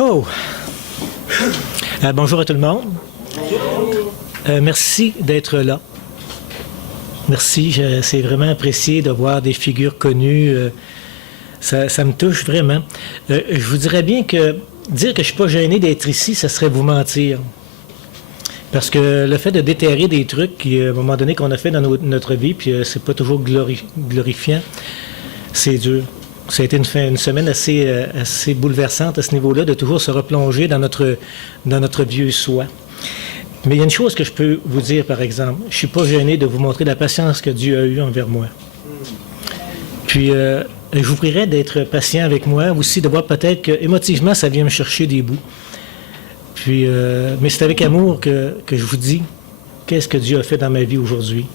Oh! Bonjour à tout le monde. Merci d'être là. Merci, c'est vraiment apprécié de voir des figures connues. Ça me touche vraiment. Je vous dirais bien que dire que je ne suis pas gêné d'être ici, ça serait vous mentir. Parce que le fait de déterrer des trucs qui, à un moment donné, qu'on a fait dans notre vie, puis c'est pas toujours glorifiant, c'est dur. Ça a été une semaine assez bouleversante à ce niveau-là, de toujours se replonger dans notre vieux soi. Mais il y a une chose que je peux vous dire, par exemple. Je ne suis pas gêné de vous montrer la patience que Dieu a eue envers moi. Puis, je vous prierais d'être patient avec moi, aussi de voir peut-être que émotivement, ça vient me chercher des bouts. Puis, mais c'est avec amour que je vous dis qu'est-ce que Dieu a fait dans ma vie aujourd'hui.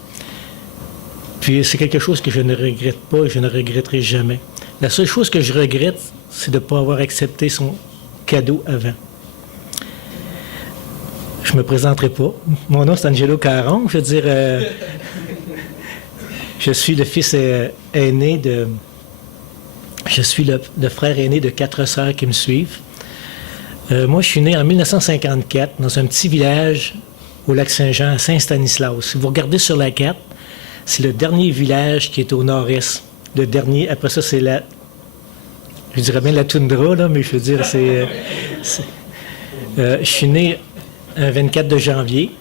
Puis, c'est quelque chose que je ne regrette pas et je ne regretterai jamais. La seule chose que je regrette, c'est de ne pas avoir accepté son cadeau avant. Je ne me présenterai pas. Mon nom, c'est Angelo Caron. Je veux dire, je suis le fils aîné de... Je suis le frère aîné de 4 sœurs qui me suivent. Moi, je suis né en 1954 dans un petit village au Lac-Saint-Jean, à Saint-Stanislas. Si vous regardez sur la carte, c'est le dernier village qui est au nord-est. Le dernier, après ça, c'est je dirais bien la toundra, là, mais je veux dire, je suis né un 24 de janvier.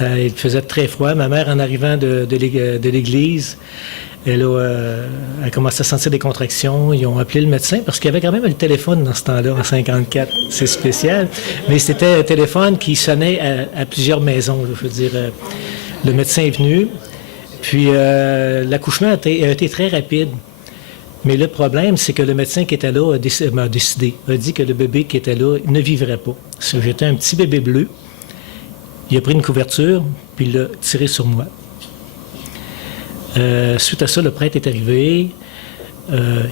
Il faisait très froid. Ma mère, en arrivant de l'église, elle a commencé à sentir des contractions. Ils ont appelé le médecin parce qu'il y avait quand même le téléphone dans ce temps-là, en 54. C'est spécial. Mais c'était un téléphone qui sonnait à plusieurs maisons. Là, je veux dire, le médecin est venu. Puis l'accouchement a été très rapide. Mais le problème, c'est que le médecin qui était là a dit que le bébé qui était là ne vivrait pas. J'étais un petit bébé bleu. Il a pris une couverture, puis il l'a tiré sur moi. Suite à ça, le prêtre est arrivé.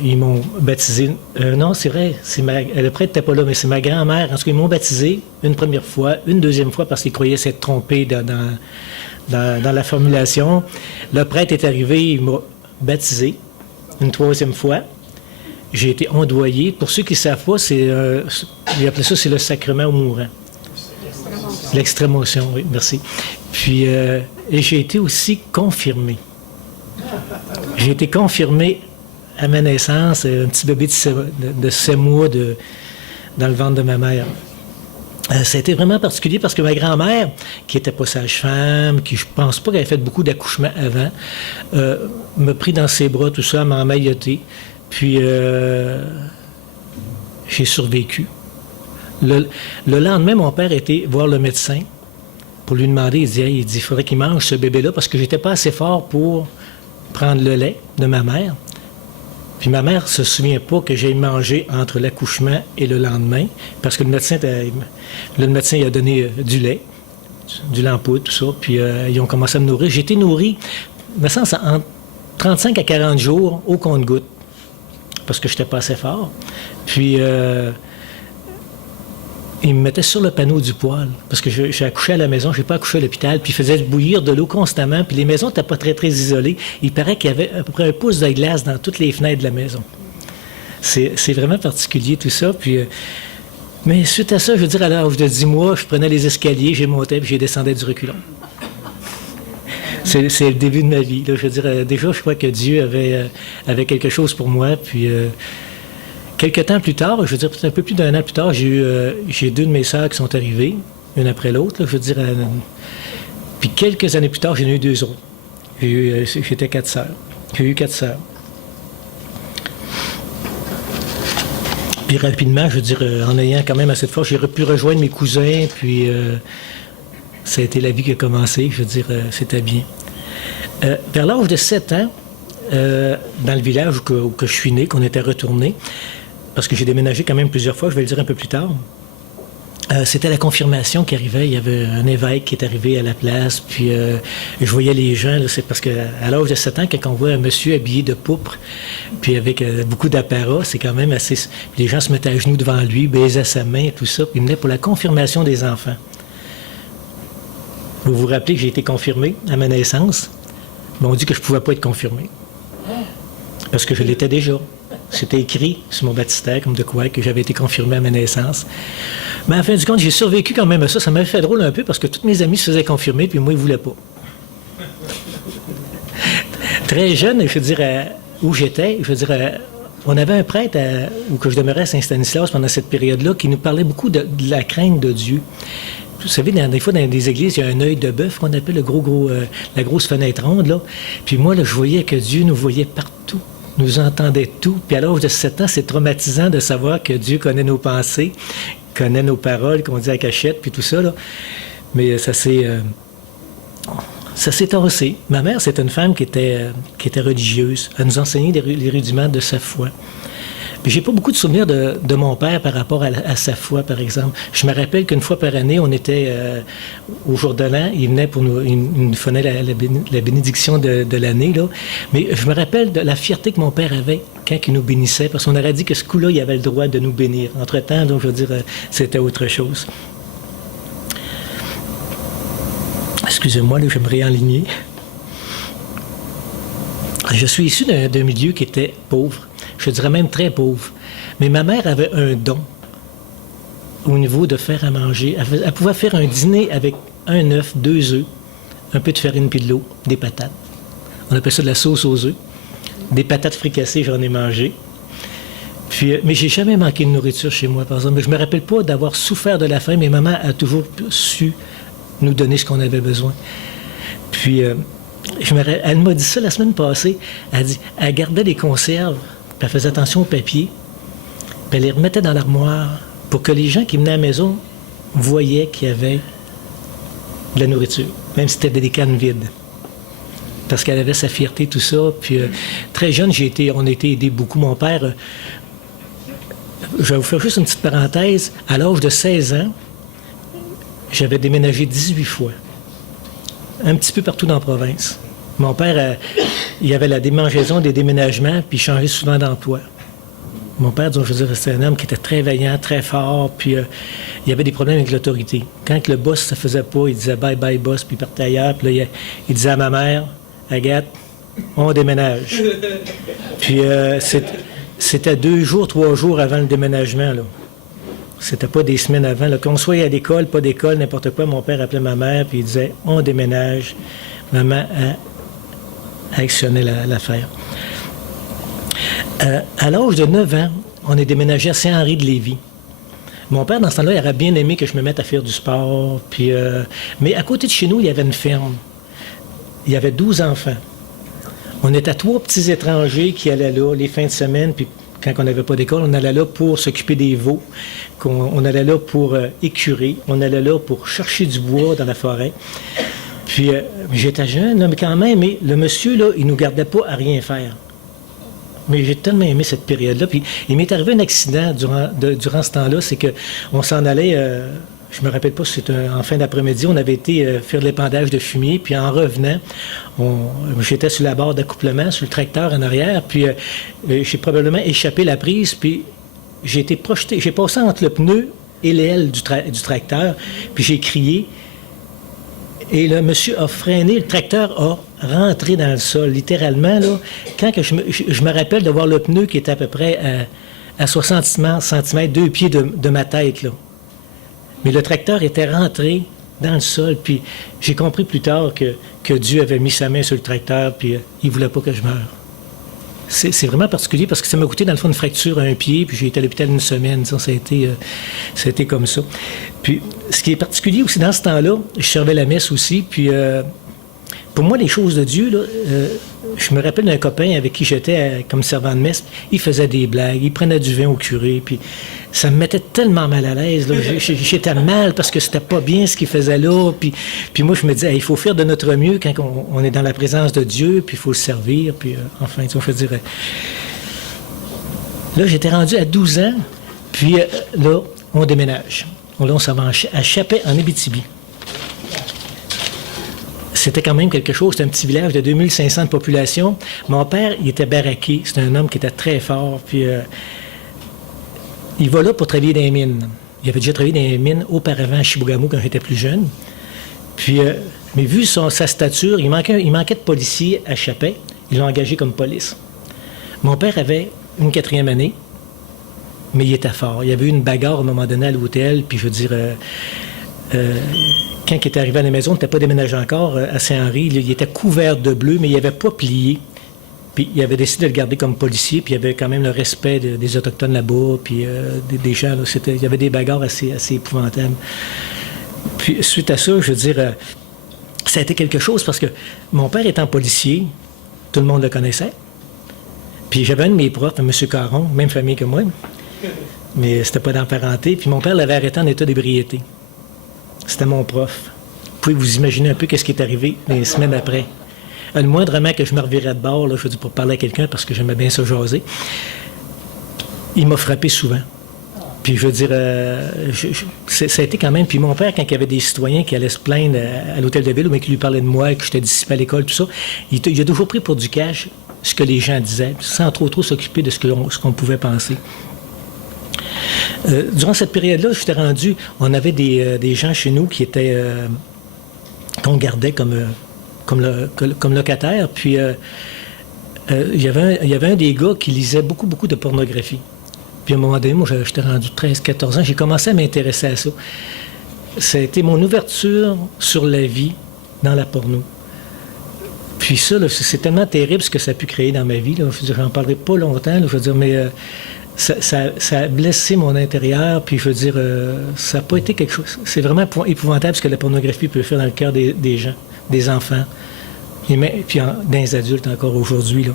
Ils m'ont baptisé. Non, c'est vrai, le prêtre n'était pas là, mais c'est ma grand-mère. En tout cas, ils m'ont baptisé une première fois, une deuxième fois parce qu'ils croyaient s'être trompés dans la formulation. Le prêtre est arrivé, il m'a baptisé une troisième fois. J'ai été ondoyé. Pour ceux qui ne savent pas, ils appellent ça, c'est le sacrement au mourant. L'extrémotion, oui, merci. Puis, et j'ai été aussi confirmé. J'ai été confirmé à ma naissance, un petit bébé de 7 mois dans le ventre de ma mère. Ça a été vraiment particulier parce que ma grand-mère, qui n'était pas sage-femme, qui je pense pas qu'elle avait fait beaucoup d'accouchements avant, m'a pris dans ses bras, tout ça, m'a emmailloté. Puis j'ai survécu. Le lendemain, mon père était voir le médecin pour lui demander, il dit, il faudrait qu'il mange ce bébé-là parce que j'étais pas assez fort pour prendre le lait de ma mère. Puis ma mère se souvient pas que j'ai mangé entre l'accouchement et le lendemain, parce que le médecin il a donné du lait, du lait en poudre, tout ça, puis ils ont commencé à me nourrir. J'ai été nourri, me semble, en 35 à 40 jours au compte-gouttes, parce que je n'étais pas assez fort. Puis ils me mettaient sur le panneau du poêle, parce que j'ai accouché à la maison, je n'ai pas accouché à l'hôpital, puis ils faisaient bouillir de l'eau constamment, puis les maisons n'étaient pas très, très isolées. Il paraît qu'il y avait à peu près un pouce de glace dans toutes les fenêtres de la maison. C'est vraiment particulier tout ça, puis... mais suite à ça, je veux dire, à l'âge de 10 mois, je prenais les escaliers, j'ai monté, puis j'ai descendu du reculon. C'est le début de ma vie, là. Je veux dire, déjà, je crois que Dieu avait quelque chose pour moi, puis... Quelque temps plus tard, je veux dire peut-être un peu plus d'un an plus tard, j'ai 2 de mes sœurs qui sont arrivées, une après l'autre, je veux dire. Puis quelques années plus tard, j'en ai eu 2 autres. J'étais 4 sœurs. J'ai eu 4 sœurs. Puis rapidement, je veux dire, en ayant quand même assez de force, j'ai pu rejoindre mes cousins, puis ça a été la vie qui a commencé, je veux dire, c'était bien. Vers l'âge de 7 ans, dans le village où je suis né, qu'on était retourné, parce que j'ai déménagé quand même plusieurs fois, je vais le dire un peu plus tard. C'était la confirmation qui arrivait. Il y avait un évêque qui est arrivé à la place, puis je voyais les gens. Là, c'est parce qu'à l'âge de 7 ans, quand on voit un monsieur habillé de pourpre, puis avec beaucoup d'apparat, c'est quand même assez... Puis les gens se mettaient à genoux devant lui, baisaient sa main, tout ça, puis il venait pour la confirmation des enfants. Vous vous rappelez que j'ai été confirmé à ma naissance? Mais on dit que je ne pouvais pas être confirmé. Parce que je l'étais déjà. C'était écrit sur mon baptistère, comme de quoi, que j'avais été confirmé à ma naissance. Mais en fin du compte, j'ai survécu quand même à ça. Ça m'avait fait drôle un peu parce que tous mes amis se faisaient confirmer, puis moi, ils ne voulaient pas. Très jeune, je veux dire, où j'étais, je veux dire, on avait un prêtre où que je demeurais à Saint-Stanislas pendant cette période-là qui nous parlait beaucoup de la crainte de Dieu. Vous savez, des fois, dans des églises, il y a un œil de bœuf qu'on appelle la grosse fenêtre ronde, là. Puis moi, là, je voyais que Dieu nous voyait partout, nous entendait tout. Puis à l'âge de 7 ans, c'est traumatisant de savoir que Dieu connaît nos pensées, connaît nos paroles, qu'on dit à cachette, puis tout ça, là. Mais ça s'est tassé. Ma mère, c'est une femme qui était religieuse. Elle nous enseignait les rudiments de sa foi. Puis j'ai pas beaucoup de souvenirs de mon père par rapport à sa foi, par exemple. Je me rappelle qu'une fois par année, on était au jour de l'an, il venait pour nous, il nous faisait la bénédiction de l'année, là. Mais je me rappelle de la fierté que mon père avait quand il nous bénissait, parce qu'on aurait dit que ce coup-là, il avait le droit de nous bénir. Entre-temps, donc, je veux dire, c'était autre chose. Excusez-moi, là, je vais me réaligner. Je suis issu d'un milieu qui était pauvre. Je dirais même très pauvre. Mais ma mère avait un don au niveau de faire à manger. Elle pouvait faire un dîner avec un œuf, 2 œufs, un peu de farine puis de l'eau, des patates. On appelle ça de la sauce aux œufs. Des patates fricassées, j'en ai mangé. Puis, mais j'ai jamais manqué de nourriture chez moi, par exemple. Je me rappelle pas d'avoir souffert de la faim, mais maman a toujours su nous donner ce qu'on avait besoin. Puis, elle m'a dit ça la semaine passée. Elle gardait les conserves, puis elle faisait attention au papier, puis elle les remettait dans l'armoire pour que les gens qui venaient à la maison voyaient qu'il y avait de la nourriture, même si c'était des cannes vides. Parce qu'elle avait sa fierté, tout ça. Puis, très jeune, on a été aidés beaucoup. Mon père, je vais vous faire juste une petite parenthèse. À l'âge de 16 ans, j'avais déménagé 18 fois. Un petit peu partout dans la province. Mon père, il avait la démangeaison des déménagements, puis il changeait souvent d'emploi. Mon père, disons, je veux dire, c'était un homme qui était très vaillant, très fort, puis il y avait des problèmes avec l'autorité. Quand le boss ne se faisait pas, il disait « bye bye boss », puis il partait ailleurs. Puis là, il disait à ma mère, « Agathe, on déménage ». Puis c'était 2 jours, 3 jours avant le déménagement, là. C'était pas des semaines avant. Là. Qu'on soit à l'école, pas d'école, n'importe quoi, mon père appelait ma mère, puis il disait « on déménage ». Maman a actionné l'affaire. À l'âge de 9 ans, on est déménagé à Saint-Henri-de-Lévis. Mon père, dans ce temps-là, il aurait bien aimé que je me mette à faire du sport. Puis, mais à côté de chez nous, il y avait une ferme. Il y avait 12 enfants. On était 3 petits étrangers qui allaient là les fins de semaine, puis quand on n'avait pas d'école, on allait là pour s'occuper des veaux, on allait là pour écurer, on allait là pour chercher du bois dans la forêt. Puis j'étais jeune, là, mais quand même, le monsieur, là, il ne nous gardait pas à rien faire. Mais j'ai tellement aimé cette période-là. Puis il m'est arrivé un accident durant ce temps-là, c'est qu'on s'en allait, je me rappelle pas si c'était en fin d'après-midi, on avait été faire de l'épandage de fumier, puis en revenant, j'étais sur la barre d'accouplement, sur le tracteur en arrière, puis j'ai probablement échappé la prise, puis j'ai été projeté, j'ai passé entre le pneu et l'aile du tracteur, puis j'ai crié, et le monsieur a freiné, le tracteur a rentré dans le sol, littéralement, là. Quand que je me rappelle de voir le pneu qui était à peu près à 60 cm, 2 pieds de ma tête, là. Mais le tracteur était rentré dans le sol, puis j'ai compris plus tard que Dieu avait mis sa main sur le tracteur, puis il ne voulait pas que je meure. C'est vraiment particulier parce que ça m'a coûté, dans le fond, une fracture à un pied, puis j'ai été à l'hôpital 1 semaine. Ça a été comme ça. Puis, ce qui est particulier aussi, dans ce temps-là, je servais la messe aussi, puis pour moi, les choses de Dieu, là, je me rappelle d'un copain avec qui j'étais comme servant de messe, il faisait des blagues, il prenait du vin au curé, puis ça me mettait tellement mal à l'aise. Là. J'étais mal parce que c'était pas bien ce qu'il faisait là, puis moi, je me disais, il faut faire de notre mieux quand on est dans la présence de Dieu, puis il faut le servir, puis enfin, tu vois, je dirais. Là, j'étais rendu à 12 ans, puis là, on déménage. Là, on s'en va à Chapet, en Abitibi. C'était quand même quelque chose. C'était un petit village de 2500 de population. Mon père, il était baraqué. C'était un homme qui était très fort. Puis, il va là pour travailler dans les mines. Il avait déjà travaillé dans les mines auparavant à Chibougamau quand j'étais plus jeune. Puis, mais vu sa stature, il manquait de policiers à Chapet. Ils l'ont engagé comme police. Mon père avait une quatrième année, mais il était fort. Il y avait eu une bagarre à un moment donné à l'hôtel, puis je veux dire, quand il était arrivé à la maison, il n'était pas déménagé encore à Saint-Henri, il était couvert de bleu, mais il n'avait pas plié. Puis il avait décidé de le garder comme policier, puis il y avait quand même le respect des Autochtones là-bas, puis des gens, là, il y avait des bagarres assez épouvantables. Puis suite à ça, je veux dire, ça a été quelque chose parce que mon père étant policier, tout le monde le connaissait. Puis j'avais un de mes profs, M. Caron, même famille que moi, mais c'était pas dans la parenté. Puis mon père l'avait arrêté en état d'ébriété. C'était mon prof. Vous pouvez vous imaginer un peu qu'est-ce qui est arrivé les semaines après. Le moindrement que je me revirais de bord, là, je veux dire, pour parler à quelqu'un, parce que j'aimais bien ça jaser, il m'a frappé souvent. Puis je veux dire, ça a été quand même... Puis mon père, quand il y avait des citoyens qui allaient se plaindre à l'hôtel de ville, ou bien qui lui parlaient de moi, que j'étais dissipé à l'école, tout ça, il a toujours pris pour du cash ce que les gens disaient, sans trop s'occuper de ce qu'on pouvait penser. Durant cette période-là, j'étais rendu... On avait des gens chez nous qui étaient... qu'on gardait comme locataire. Puis il y avait un des gars qui lisait beaucoup de pornographie. Puis à un moment donné, moi, j'étais rendu 13-14 ans, j'ai commencé à m'intéresser à ça. Ça a été mon ouverture sur la vie dans la porno. Puis ça, là, c'est tellement terrible ce que ça a pu créer dans ma vie. Là. Je veux dire, j'en parlerai pas longtemps, là, je veux dire, mais ça a blessé mon intérieur. Puis je veux dire, ça n'a pas été quelque chose... C'est vraiment épouvantable ce que la pornographie peut faire dans le cœur des gens, des enfants, puis dans les adultes encore aujourd'hui. Là.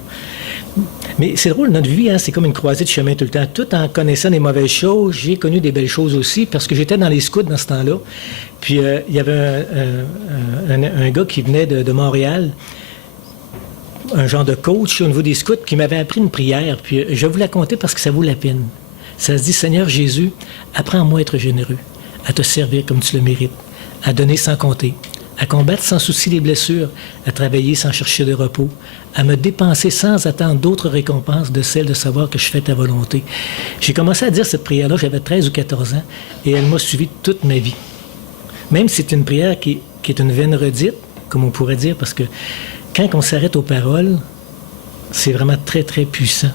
Mais c'est drôle, notre vie, hein, c'est comme une croisée de chemin tout le temps. Tout en connaissant des mauvaises choses, j'ai connu des belles choses aussi, parce que j'étais dans les scouts dans ce temps-là. Puis il y avait un gars qui venait de Montréal, un genre de coach au niveau des scouts, qui m'avait appris une prière. Puis je vais vous la conter parce que ça vaut la peine. Ça se dit, Seigneur Jésus, apprends-moi à être généreux, à te servir comme tu le mérites, à donner sans compter, à combattre sans souci les blessures, à travailler sans chercher de repos, à me dépenser sans attendre d'autres récompenses de celle de savoir que je fais ta volonté. J'ai commencé à dire cette prière-là, j'avais 13 ou 14 ans, et elle m'a suivi toute ma vie. Même si c'est une prière qui est une vaine redite, comme on pourrait dire, parce que quand on s'arrête aux paroles, c'est vraiment très puissant.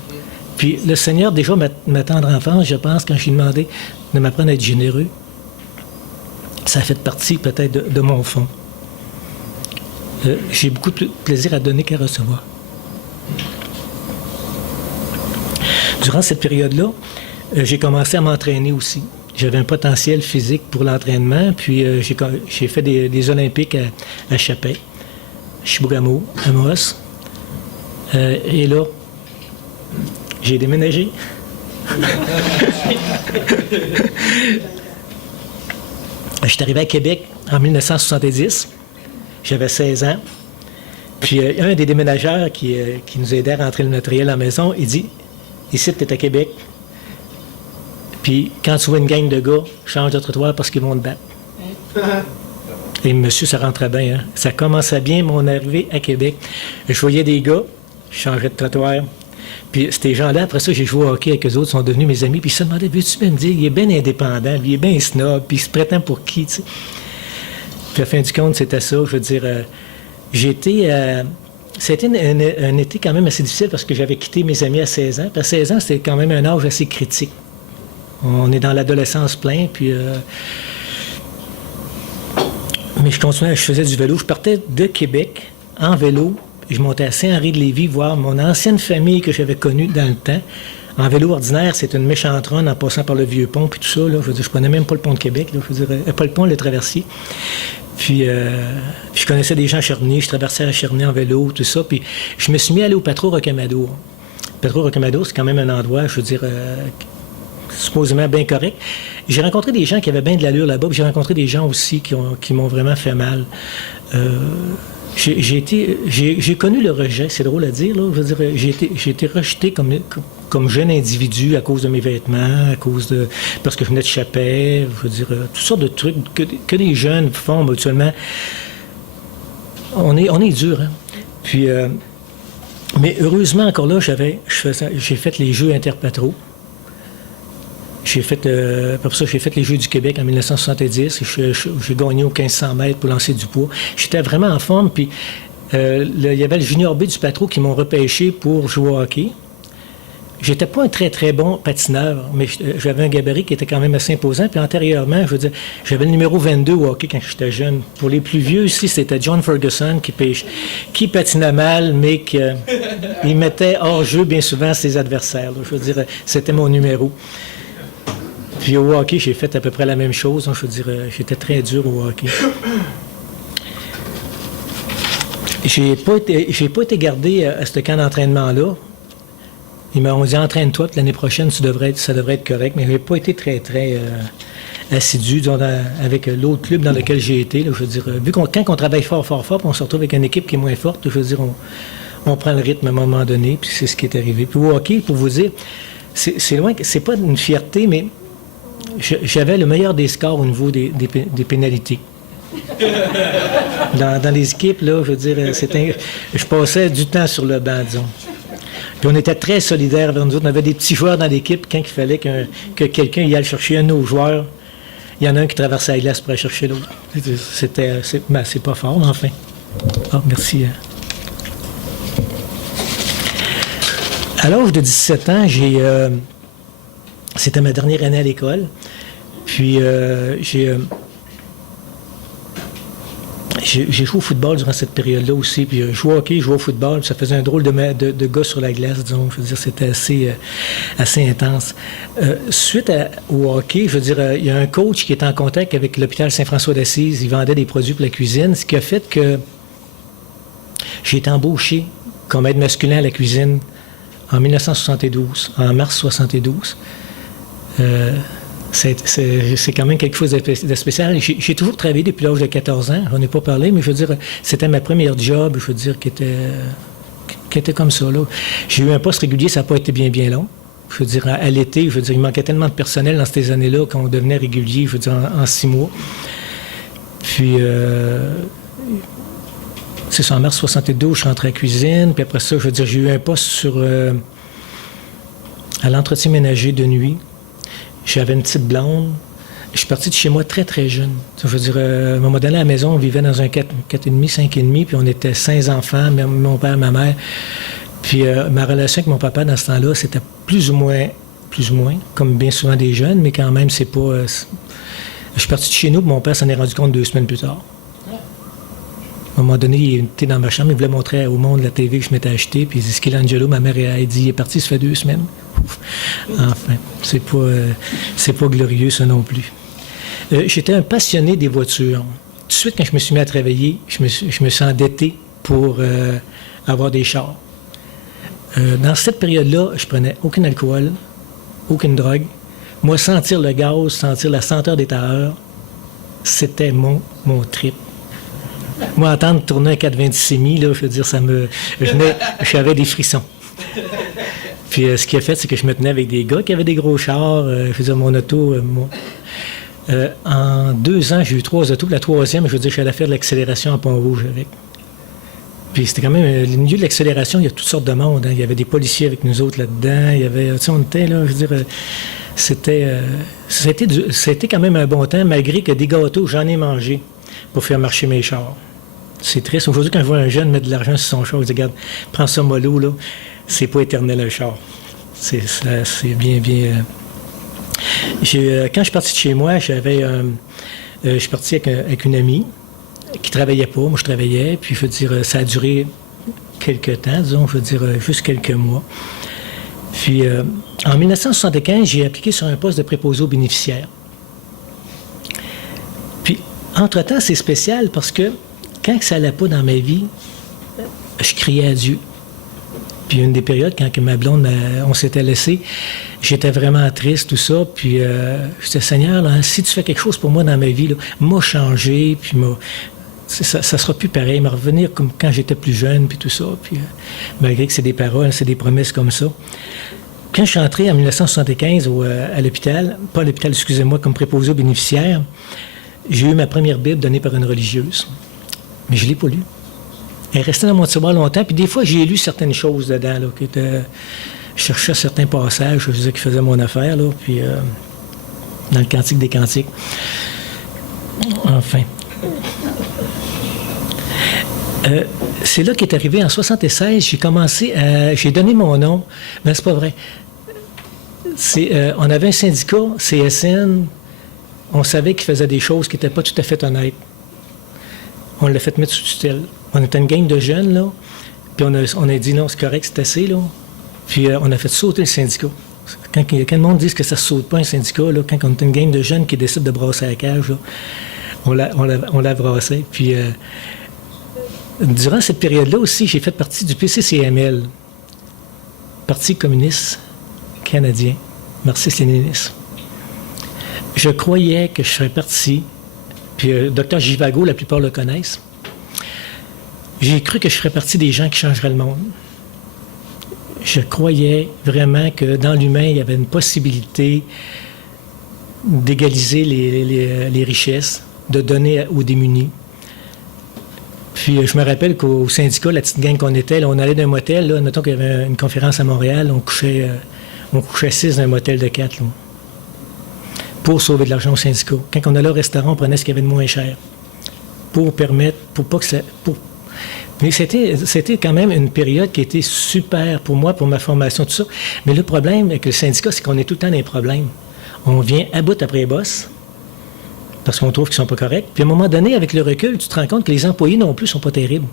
Puis le Seigneur, déjà, ma tendre enfance, je pense, quand je lui ai demandé de m'apprendre à être généreux, ça a fait partie peut-être de mon fond. J'ai beaucoup de plaisir à donner qu'à recevoir. Durant cette période-là, j'ai commencé à m'entraîner aussi. J'avais un potentiel physique pour l'entraînement, puis j'ai fait des Olympiques à Chapin, Chibougamau, Amos. Et là, j'ai déménagé. Je suis arrivé à Québec en 1970. J'avais 16 ans. Puis un des déménageurs qui nous aidait à rentrer le matériel à la maison, il dit « Ici, tu es à Québec. Puis quand tu vois une gang de gars, change de trottoir parce qu'ils vont te battre. » Et monsieur, ça rentrait bien. Hein? Ça commençait bien, mon arrivée à Québec. Je voyais des gars, je changeais de trottoir. Puis ces gens-là, après ça, j'ai joué au hockey avec eux autres, ils sont devenus mes amis. Puis ils se demandaient, veux-tu bien me dire, il est bien indépendant, lui, il est bien snob, puis il se prétend pour qui, tu sais. Puis à la fin du compte, c'était ça. Je veux dire, c'était un été quand même assez difficile parce que j'avais quitté mes amis à 16 ans. Puis à 16 ans, c'était quand même un âge assez critique. On est dans l'adolescence plein, puis... Mais je continuais, je faisais du vélo. Je partais de Québec en vélo. Je montais à Saint-Henri-de-Lévis voir mon ancienne famille que j'avais connue dans le temps. En vélo ordinaire, c'est une méchante run en passant par le Vieux-Pont puis tout ça. Là, je veux dire, je prenais même pas le pont de Québec. Là, je veux dire, pas le pont, le traversier. Puis je connaissais des gens à Chernigny. Je traversais à Chernigny en vélo, tout ça. Puis je me suis mis à aller au Patro-Rocamadour. Patro-Rocamadour, c'est quand même un endroit, je veux dire... supposément bien correct. J'ai rencontré des gens qui avaient bien de l'allure là-bas, puis j'ai rencontré des gens aussi qui m'ont vraiment fait mal. J'ai connu le rejet, c'est drôle à dire, là. Je veux dire, j'ai été rejeté comme jeune individu à cause de mes vêtements, parce que je venais de Chapais, je veux dire, toutes sortes de trucs que les jeunes font habituellement. On est dur, hein. Puis, mais heureusement, encore là, j'ai fait les Jeux Interpatro. J'ai fait les Jeux du Québec en 1970. J'ai gagné aux 1500 mètres pour lancer du poids. J'étais vraiment en forme. Puis il y avait le Junior B du Patro qui m'ont repêché pour jouer au hockey. j'étais pas un très, très bon patineur, mais j'avais un gabarit qui était quand même assez imposant. Puis antérieurement, je veux dire, j'avais le numéro 22 au hockey quand j'étais jeune. Pour les plus vieux ici, c'était John Ferguson qui patinait mal, mais il mettait hors jeu bien souvent ses adversaires. Là. Je veux dire, c'était mon numéro. Puis au hockey, j'ai fait à peu près la même chose. Hein, je veux dire, j'étais très dur au hockey. J'ai pas été gardé à ce camp d'entraînement-là. Ils m'ont dit, entraîne-toi, puis l'année prochaine, ça devrait être correct. Mais je n'ai pas été très, très assidu avec l'autre club dans lequel j'ai été. Là, je veux dire, vu quand on travaille fort, fort, fort, puis on se retrouve avec une équipe qui est moins forte, je veux dire, on prend le rythme à un moment donné, puis c'est ce qui est arrivé. Puis au hockey, pour vous dire, c'est loin, c'est pas une fierté, mais j'avais le meilleur des scores au niveau des pénalités. Dans les équipes, là, je veux dire, je passais du temps sur le banc, disons. Puis on était très solidaires vers nous autres. On avait des petits joueurs dans l'équipe. Quand il fallait que quelqu'un y aille chercher un de nos joueurs, il y en a un qui traversait la glace pour aller chercher l'autre. C'est pas fort, mais enfin. Ah, merci. À l'âge de 17 ans, c'était ma dernière année à l'école. Puis j'ai joué au football durant cette période-là aussi, puis je jouais au hockey, je jouais au football, puis ça faisait un drôle de gars sur la glace, disons. Je veux dire, c'était assez intense. Suite au hockey, je veux dire, il y a un coach qui était en contact avec l'hôpital Saint-François d'Assise. Il vendait des produits pour la cuisine, ce qui a fait que j'ai été embauché comme aide masculin à la cuisine en 1972, en mars 72. C'est quand même quelque chose de spécial. J'ai toujours travaillé depuis l'âge de 14 ans. On n'en ai pas parlé, mais je veux dire, c'était ma première job, je veux dire, qui était comme ça, là. J'ai eu un poste régulier, ça n'a pas été bien, bien long. Je veux dire, à l'été, je veux dire, il manquait tellement de personnel dans ces années-là qu'on devenait régulier, je veux dire, en 6 mois. Puis, c'est ça, en mars 72, je suis rentré à la cuisine, puis après ça, je veux dire, j'ai eu un poste à l'entretien ménager de nuit. J'avais une petite blonde. Je suis parti de chez moi très, très jeune. Je veux dire, à un moment donné, à la maison, on vivait dans un 4,5, 5,5, puis on était 5 enfants, même mon père, ma mère. Puis ma relation avec mon papa, dans ce temps-là, c'était plus ou moins, comme bien souvent des jeunes, mais quand même, c'est pas... Je suis parti de chez nous, puis mon père s'en est rendu compte 2 semaines plus tard. À un moment donné, il était dans ma chambre, il voulait montrer au monde la TV que je m'étais acheté, puis il dit, Schilangelo, ma mère a dit, il est parti, ça fait 2 semaines. Enfin, c'est pas glorieux, ça non plus. J'étais un passionné des voitures. Tout de suite, quand je me suis mis à travailler, je me suis endetté pour avoir des chars. Dans cette période-là, je prenais aucun alcool, aucune drogue. Moi, sentir le gaz, sentir la senteur des tailleurs, c'était mon trip. Moi, entendre tourner un 426 là, je veux dire, j'avais des frissons. Puis ce qui a fait, c'est que je me tenais avec des gars qui avaient des gros chars. Je veux dire, mon auto... en 2 ans, j'ai eu 3 autos. La 3e, je veux dire, je suis allé faire de l'accélération à Pont-Rouge avec. Puis c'était quand même... Le milieu de l'accélération, il y a toutes sortes de monde. Hein. Il y avait des policiers avec nous autres là-dedans. Il y avait... Tu sais, on était là, je veux dire... Ça a été quand même un bon temps, malgré que des gâteaux, j'en ai mangé pour faire marcher mes chars. C'est triste. Aujourd'hui, quand je vois un jeune mettre de l'argent sur son char, je dis, regarde, prends ça mollo, là. C'est pas éternel, un char. C'est bien, bien... quand je suis parti de chez moi, je suis parti avec une amie qui travaillait pas. Moi, je travaillais. Puis, je veux dire, ça a duré quelques temps, disons, je veux dire, juste quelques mois. Puis, en 1975, j'ai appliqué sur un poste de préposé aux bénéficiaires. Puis, entre-temps, c'est spécial parce que quand ça n'allait pas dans ma vie, je criais à Dieu. Puis une des périodes, quand ma blonde, on s'était laissé, j'étais vraiment triste, tout ça. Puis je disais, Seigneur, là, si tu fais quelque chose pour moi dans ma vie, m'a changé, puis ça sera plus pareil, m'a revenir comme quand j'étais plus jeune, puis tout ça. Puis malgré que c'est des paroles, c'est des promesses comme ça. Quand je suis entré en 1975 à l'hôpital, pas à l'hôpital, excusez-moi, comme préposé aux bénéficiaires, j'ai eu ma première Bible donnée par une religieuse. Mais je ne l'ai pas lue. Elle restait dans mon tiroir longtemps, puis des fois, j'ai lu certaines choses dedans, là, qui étaient... Je cherchais certains passages, je disais, qui faisaient mon affaire, là, puis dans le Cantique des Cantiques. Enfin. C'est là qu'est arrivé, en 76, j'ai donné mon nom, mais c'est pas vrai. On avait un syndicat, CSN, on savait qu'il faisait des choses qui n'étaient pas tout à fait honnêtes. On l'a fait mettre sous tutelle. On était une gang de jeunes, là, puis on a dit non, c'est correct, c'est assez, là. Puis on a fait sauter le syndicat. Quand le monde dit que ça ne saute pas un syndicat, là, quand on est une gang de jeunes qui décident de brasser la cage, là, on l'a brassé. Puis durant cette période-là aussi, j'ai fait partie du PCCML, Parti communiste canadien, marxiste-léniniste. Je croyais que je serais parti, puis Dr Givago, la plupart le connaissent. J'ai cru que je ferais partie des gens qui changeraient le monde. Je croyais vraiment que dans l'humain, il y avait une possibilité d'égaliser les richesses, de donner aux démunis. Puis je me rappelle qu'au syndicat, la petite gang qu'on était, là, on allait d'un motel, là, notons qu'il y avait une conférence à Montréal, on couchait 6 dans un motel de 4, là, pour sauver de l'argent au syndicat. Quand on allait au restaurant, on prenait ce qu'il y avait de moins cher, pour permettre, pour pas que ça... Mais c'était quand même une période qui était super pour moi, pour ma formation, tout ça. Mais le problème avec le syndicat, c'est qu'on est tout le temps dans les problèmes. On vient à bout après les boss, parce qu'on trouve qu'ils sont pas corrects. Puis à un moment donné, avec le recul, tu te rends compte que les employés non plus sont pas terribles.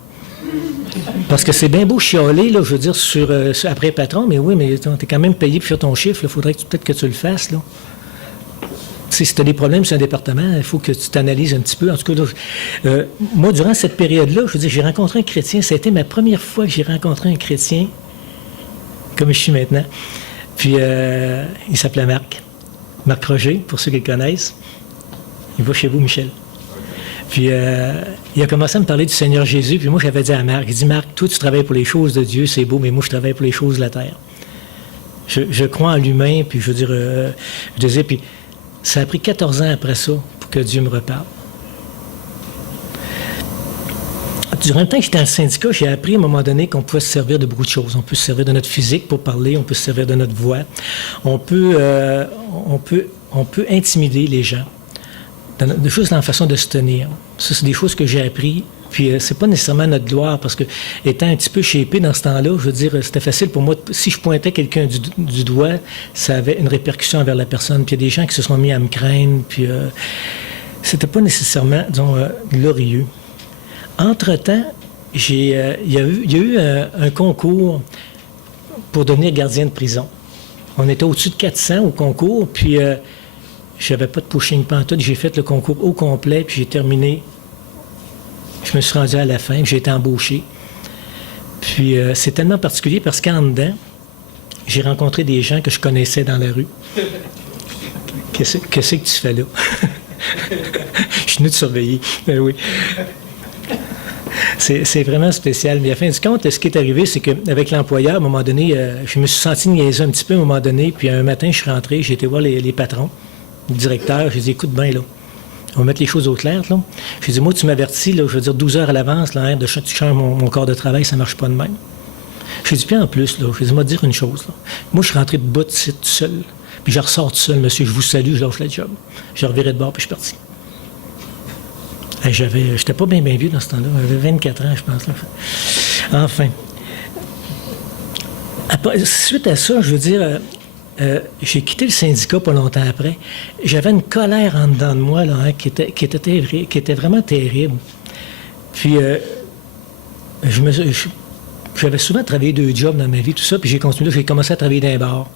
Parce que c'est bien beau chialer, là, je veux dire, après patron, mais oui, mais tu es quand même payé pour faire ton chiffre. Il faudrait peut-être que tu le fasses, là. Si tu as des problèmes sur un département, il faut que tu t'analyses un petit peu. En tout cas, moi, durant cette période-là, je veux dire, j'ai rencontré un chrétien. Ça a été ma première fois que j'ai rencontré un chrétien, comme je suis maintenant. Puis, il s'appelait Marc. Marc Roger, pour ceux qui le connaissent. Il va chez vous, Michel. Puis, il a commencé à me parler du Seigneur Jésus. Puis moi, j'avais dit à Marc, il dit, Marc, toi, tu travailles pour les choses de Dieu, c'est beau, mais moi, je travaille pour les choses de la terre. Je crois en l'humain, puis je veux dire, je disais, puis ça a pris 14 ans après ça pour que Dieu me reparle. Durant le temps que j'étais dans le syndicat, j'ai appris à un moment donné qu'on pouvait se servir de beaucoup de choses. On peut se servir de notre physique pour parler, on peut se servir de notre voix. On peut intimider les gens, juste dans la façon de se tenir. Ça, c'est des choses que j'ai appris. Puis c'est pas nécessairement notre gloire, parce que étant un petit peu shapé dans ce temps-là, je veux dire, c'était facile pour moi. Si je pointais quelqu'un du doigt, ça avait une répercussion envers la personne. Puis il y a des gens qui se sont mis à me craindre, puis c'était pas nécessairement, disons, glorieux. Entre-temps, il y a eu un concours pour devenir gardien de prison. On était au-dessus de 400 au concours, puis j'avais pas de pushing pantoute. J'ai fait le concours au complet, puis j'ai terminé. Je me suis rendu à la fin, j'ai été embauché. Puis c'est tellement particulier parce qu'en dedans, j'ai rencontré des gens que je connaissais dans la rue. Qu'est-ce que tu fais là? Je suis venu te surveiller. Ben oui. C'est vraiment spécial. Mais à la fin du compte, ce qui est arrivé, c'est qu'avec l'employeur, à un moment donné, je me suis senti niaiser un petit peu à un moment donné. Puis un matin, je suis rentré, j'ai été voir les patrons, le directeur. J'ai dit, écoute bien, là, on va mettre les choses au clair, là. J'ai dit, moi, tu m'avertis, là, je veux dire 12 heures à l'avance, là, hein, tu changes mon corps de travail, ça ne marche pas de même. J'ai dit, puis en plus, là, j'ai dit, moi, dire une chose, là. Moi, je suis rentré de bout de site tout seul. Puis je ressors tout seul, monsieur, je vous salue, je lâche le job. Je revirais de bord, puis je suis parti. J'étais pas bien vieux dans ce temps-là. J'avais 24 ans, je pense. Là. Enfin. Suite à ça, je veux dire, j'ai quitté le syndicat pas longtemps après. J'avais une colère en dedans de moi là, hein, qui était vraiment terrible. Puis, j'avais souvent travaillé 2 jobs dans ma vie, tout ça, puis j'ai continué. J'ai commencé à travailler dans un bar,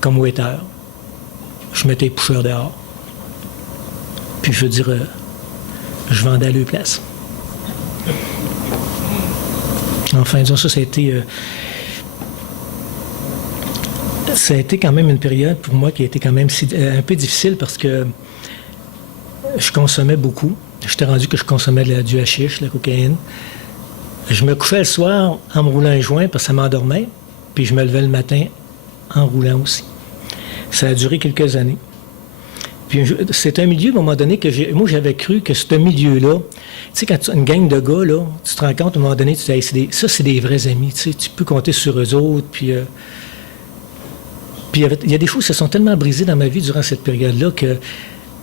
comme waiter. Je mettais les pousseurs dehors. Puis, je veux dire, je vendais à 2 places. Enfin, disons, ça a été quand même une période pour moi qui a été quand même un peu difficile parce que je consommais beaucoup. J'étais rendu que je consommais du hashish, la cocaïne. Je me couchais le soir en me roulant un joint parce que ça m'endormait, puis je me levais le matin en roulant aussi. Ça a duré quelques années. Puis c'est un milieu, à un moment donné, que moi, j'avais cru que ce milieu-là, tu sais, quand tu as une gang de gars, là, tu te rends compte, à un moment donné, tu te dis, hey, ça, c'est des vrais amis, tu sais, tu peux compter sur eux autres, puis il y a des choses qui se sont tellement brisées dans ma vie durant cette période-là que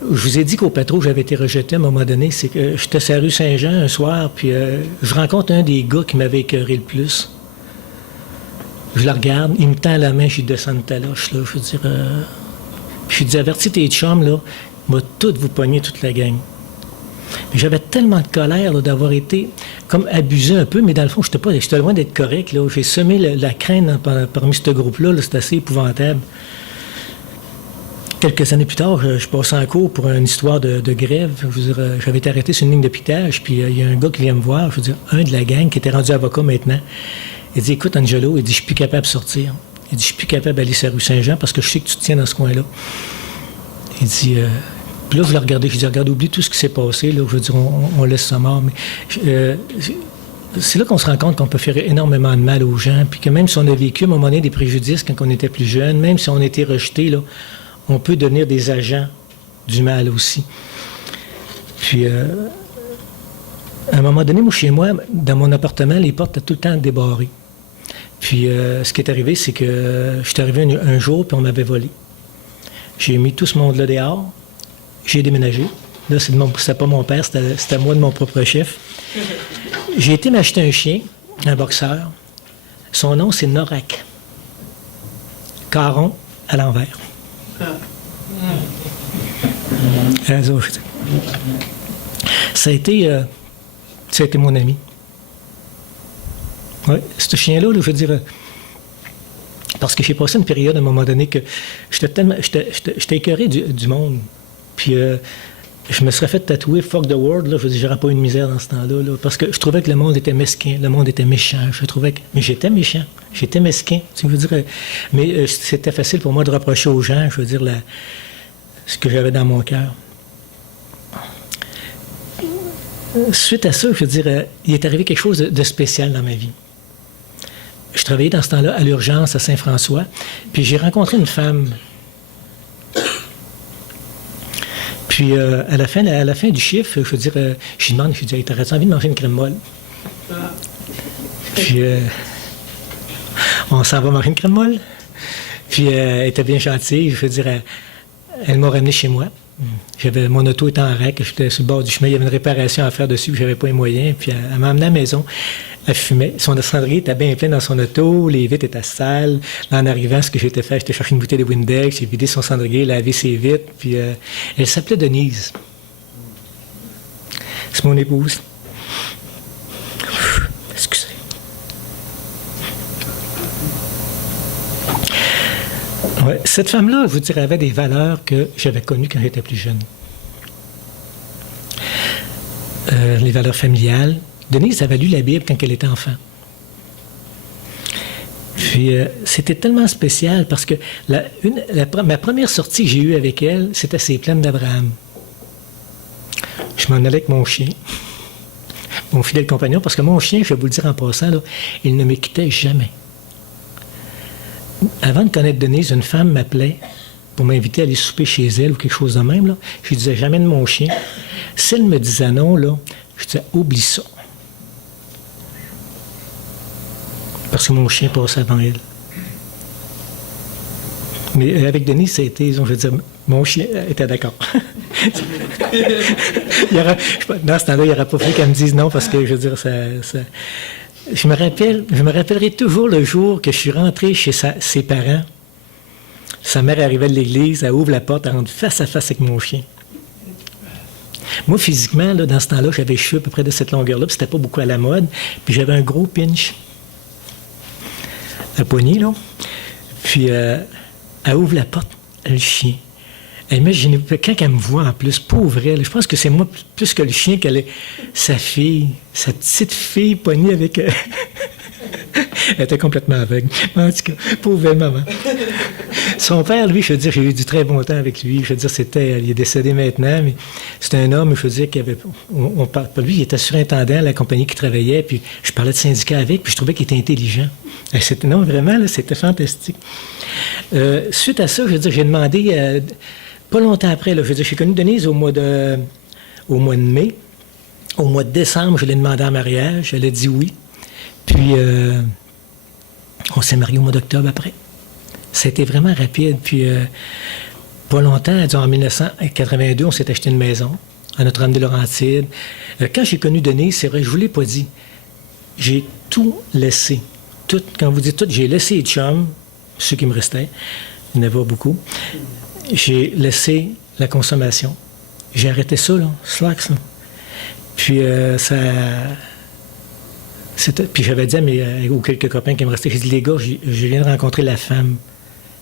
je vous ai dit qu'au Patro, j'avais été rejeté à un moment donné, c'est que j'étais sur la rue Saint-Jean un soir, puis je rencontre un des gars qui m'avait écœuré le plus. Je la regarde, il me tend la main, je lui descends de taloche, là. Je veux dire, je lui dis, avertis tes chums, là, moi, toutes vous pogner, toute la gang. Mais j'avais tellement de colère là, d'avoir été comme abusé un peu, mais dans le fond, j'étais loin d'être correct. Là. J'ai semé la crainte parmi ce groupe-là, là, c'était assez épouvantable. Quelques années plus tard, je passais en cours pour une histoire de grève. Je veux dire, j'avais été arrêté sur une ligne de piquetage, puis il y a un gars qui vient me voir, je veux dire, un de la gang qui était rendu avocat maintenant. Il dit, écoute, Angelo, il dit, je suis plus capable de sortir. Il dit, je suis plus capable d'aller sur la rue Saint-Jean parce que je sais que tu te tiens dans ce coin-là. Il dit, puis là, je l'ai regardé, je dis, regarde, oublie tout ce qui s'est passé, là, je veux dire, on laisse ça mort. Mais c'est là qu'on se rend compte qu'on peut faire énormément de mal aux gens, puis que même si on a vécu à un moment donné des préjudices quand on était plus jeune, même si on a été rejeté, là, on peut devenir des agents du mal aussi. Puis, à un moment donné, moi, chez moi, dans mon appartement, les portes étaient tout le temps débarrées. Puis, ce qui est arrivé, c'est que je suis arrivé un jour, puis on m'avait volé. J'ai mis tout ce monde-là dehors. J'ai déménagé. Là, c'était pas mon père, c'était moi de mon propre chef. J'ai été m'acheter un chien, un boxeur. Son nom, c'est Norak. Caron à l'envers. Ça a été mon ami. Oui, ce chien-là, je veux dire, parce que j'ai passé une période à un moment donné que j'étais écœuré du monde. Puis je me serais fait tatouer Fuck the World, là, je veux dire, j'aurais pas eu de misère dans ce temps-là, là, parce que je trouvais que le monde était mesquin, le monde était méchant. Mais j'étais méchant, j'étais mesquin. Tu veux dire, mais c'était facile pour moi de reprocher aux gens, je veux dire, ce que j'avais dans mon cœur. Suite à ça, je veux dire, il est arrivé quelque chose de spécial dans ma vie. Je travaillais dans ce temps-là à l'urgence à Saint-François, puis j'ai rencontré une femme. Puis à la fin du chiffre, je veux dire, je lui demande, je lui dis, hey, t'aurais-tu envie de manger une crème molle? Puis on s'en va manger une crème molle. Puis elle était bien gentille, je veux dire, elle m'a ramené chez moi. Mon auto était en règle, j'étais sur le bord du chemin, il y avait une réparation à faire dessus, puis j'avais pas les moyens. Puis elle m'a amené à la maison. Elle fumait. Son cendrier était bien plein dans son auto, les vitres étaient sales. Là, en arrivant, ce que j'étais fait, j'étais chercher une bouteille de Windex, j'ai vidé son cendrier, lavé ses vitres, puis elle s'appelait Denise. C'est mon épouse. Excusez. Ouais, cette femme-là, je vous dirais, avait des valeurs que j'avais connues quand j'étais plus jeune. Les valeurs familiales. Denise avait lu la Bible quand elle était enfant. Puis, c'était tellement spécial parce que ma première sortie que j'ai eue avec elle, c'était ces plaines d'Abraham. Je m'en allais avec mon chien, mon fidèle compagnon, parce que mon chien, je vais vous le dire en passant, là, il ne me quittait jamais. Avant de connaître Denise, une femme m'appelait pour m'inviter à aller souper chez elle ou quelque chose de même. Là. Je lui disais jamais de mon chien. Si elle me disait non, là, je disais oublie ça. Parce que mon chien passait avant elle. Mais avec Denise, ça a été, je veux dire, mon chien était d'accord. Dans ce temps-là, il n'aurait pas fallu qu'elle me dise non parce que, je veux dire, je me rappellerai toujours le jour que je suis rentré chez ses parents. Sa mère arrivait de l'église, elle ouvre la porte, elle rentre face à face avec mon chien. Moi, physiquement, là, dans ce temps-là, j'avais les cheveux à peu près de cette longueur-là, puis c'était pas beaucoup à la mode, puis j'avais un gros pinch à poignée, là. Puis elle ouvre la porte, le chien. Imaginez, quand elle me voit en plus, pauvre elle, je pense que c'est moi plus que le chien qu'elle est. Sa fille, sa petite fille poignée avec. Elle était complètement aveugle. En tout cas, pauvre maman. Son père, lui, je veux dire, j'ai eu du très bon temps avec lui. Je veux dire, il est décédé maintenant, mais c'était un homme, je veux dire, qui avait. On parle pas de lui, il était surintendant à la compagnie qui travaillait, puis je parlais de syndicat avec, puis je trouvais qu'il était intelligent. Non, vraiment, là, c'était fantastique. Suite à ça, je veux dire, j'ai demandé. Pas longtemps après, là, je veux dire, j'ai connu Denise au mois de mai. Au mois de décembre, je l'ai demandé en mariage. Elle a dit oui. Puis, on s'est mariés au mois d'octobre après. Ça a été vraiment rapide. Puis, pas longtemps, en 1982, on s'est acheté une maison à Notre-Dame-des-Laurentides. Quand j'ai connu Denise, c'est vrai, je ne vous l'ai pas dit, j'ai tout laissé tout, quand vous dites tout, j'ai laissé les chums, ceux qui me restaient, il n'y en avait pas beaucoup. J'ai laissé la consommation. J'ai arrêté ça, là, slacks, là. Puis puis j'avais dit aux quelques copains qui me restaient, j'ai dit, les gars, je viens de rencontrer la femme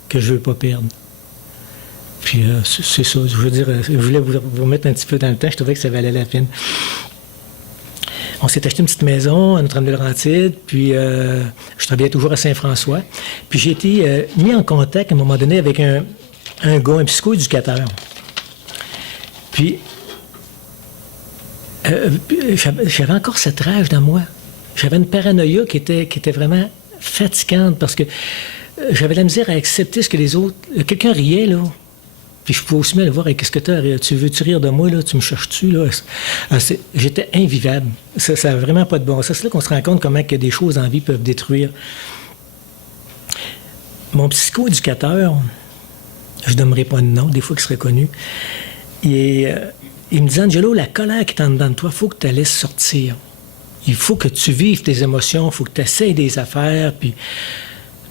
que je ne veux pas perdre. Puis c'est ça, je veux dire, je voulais vous remettre un petit peu dans le temps, je trouvais que ça valait la peine. On s'est acheté une petite maison à Notre-Dame-de-Laurentide, puis je travaillais toujours à Saint-François. Puis j'ai été mis en contact à un moment donné avec un gars, un psychoéducateur. Puis j'avais encore cette rage dans moi. J'avais une paranoïa qui était vraiment fatigante parce que j'avais la misère à accepter ce que les autres... Quelqu'un riait, là. Puis je pouvais aussi mal voir, hey, qu'est-ce que t'as? Tu veux-tu rire de moi, là? Tu me cherches-tu, là? J'étais invivable. Ça n'a vraiment pas de bon sens. C'est là qu'on se rend compte comment que des choses en vie peuvent détruire. Mon psychoéducateur, je ne nommerai pas de nom, des fois qu'il serait connu, il me disait, Angelo, la colère qui est en dedans de toi, il faut que tu la laisses sortir. Il faut que tu vives tes émotions, il faut que tu essaies des affaires, puis...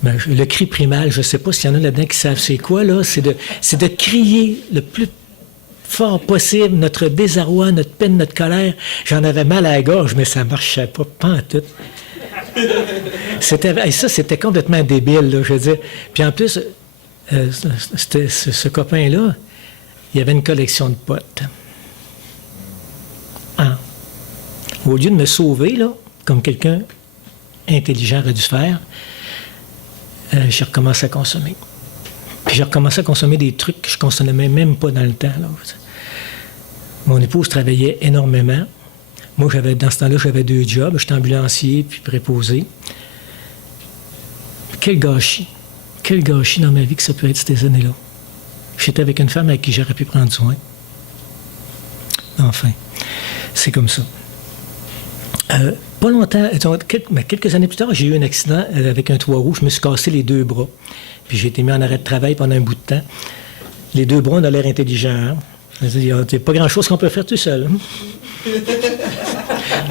Ben, le cri primal, je ne sais pas s'il y en a là-dedans qui savent c'est quoi, là. C'est de crier le plus fort possible notre désarroi, notre peine, notre colère. J'en avais mal à la gorge, mais ça ne marchait pas en tout. C'était complètement débile, là, je veux dire. Puis en plus, ce copain-là, il avait une collection de potes. Ah. Au lieu de me sauver, là, comme quelqu'un intelligent aurait dû faire, j'ai recommencé à consommer. Puis j'ai recommencé à consommer des trucs que je ne consommais même pas dans le temps. Là. Mon épouse travaillait énormément. Moi, dans ce temps-là, j'avais 2 jobs. J'étais ambulancier puis préposé. Quel gâchis dans ma vie que ça peut être ces années-là. J'étais avec une femme avec qui j'aurais pu prendre soin. Enfin, c'est comme ça. Pas longtemps, quelques années plus tard, j'ai eu un accident avec un toit rouge. Je me suis cassé les 2 bras. Puis j'ai été mis en arrêt de travail pendant un bout de temps. Les 2 bras, on a l'air intelligents. Hein? Il n'y a pas grand-chose qu'on peut faire tout seul. Hein?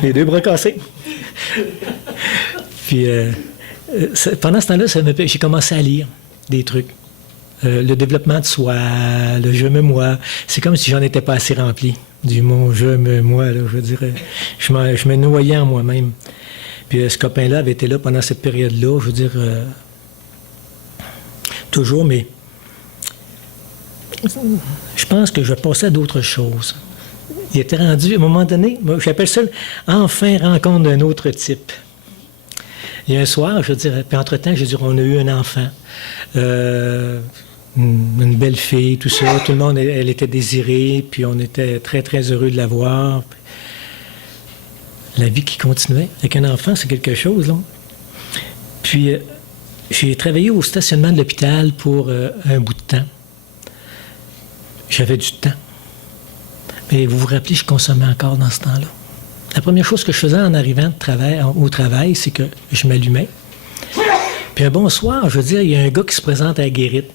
Les 2 bras cassés. Puis pendant ce temps-là, j'ai commencé à lire des trucs. Le développement de soi, le je me moi. C'est comme si j'en étais pas assez rempli du mot je me moi. Là, je veux dire, je me noyais en moi-même. Puis ce copain-là avait été là pendant cette période-là, je veux dire, toujours, mais je pense que je passais à d'autres choses. Il était rendu, à un moment donné, moi, j'appelle ça enfin rencontre d'un autre type. Il y a un soir, je veux dire, puis entre-temps, je veux dire, on a eu un enfant. Une belle fille, tout ça. Tout le monde, elle était désirée, puis on était très, très heureux de la voir. La vie qui continuait. Avec un enfant, c'est quelque chose, là. Puis, j'ai travaillé au stationnement de l'hôpital pour un bout de temps. J'avais du temps. Mais vous vous rappelez, je consommais encore dans ce temps-là. La première chose que je faisais en arrivant au travail, c'est que je m'allumais. Puis un bon soir, je veux dire, il y a un gars qui se présente à la Guérite.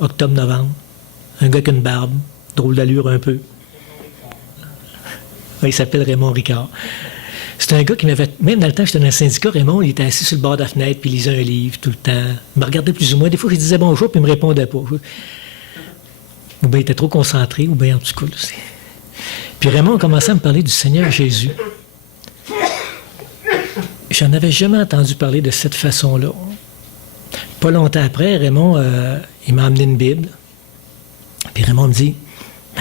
Octobre-novembre. Un gars avec une barbe, drôle d'allure un peu. Il s'appelle Raymond Ricard. C'est un gars qui m'avait... Même dans le temps que j'étais dans le syndicat, Raymond, il était assis sur le bord de la fenêtre, puis il lisait un livre tout le temps. Il me regardait plus ou moins. Des fois, je lui disais bonjour, puis il ne me répondait pas. Ou bien il était trop concentré, ou bien en tout cas. Puis Raymond a commencé à me parler du Seigneur Jésus. J'en avais jamais entendu parler de cette façon-là. Pas longtemps après, Raymond, il m'a amené une Bible. Puis Raymond me dit,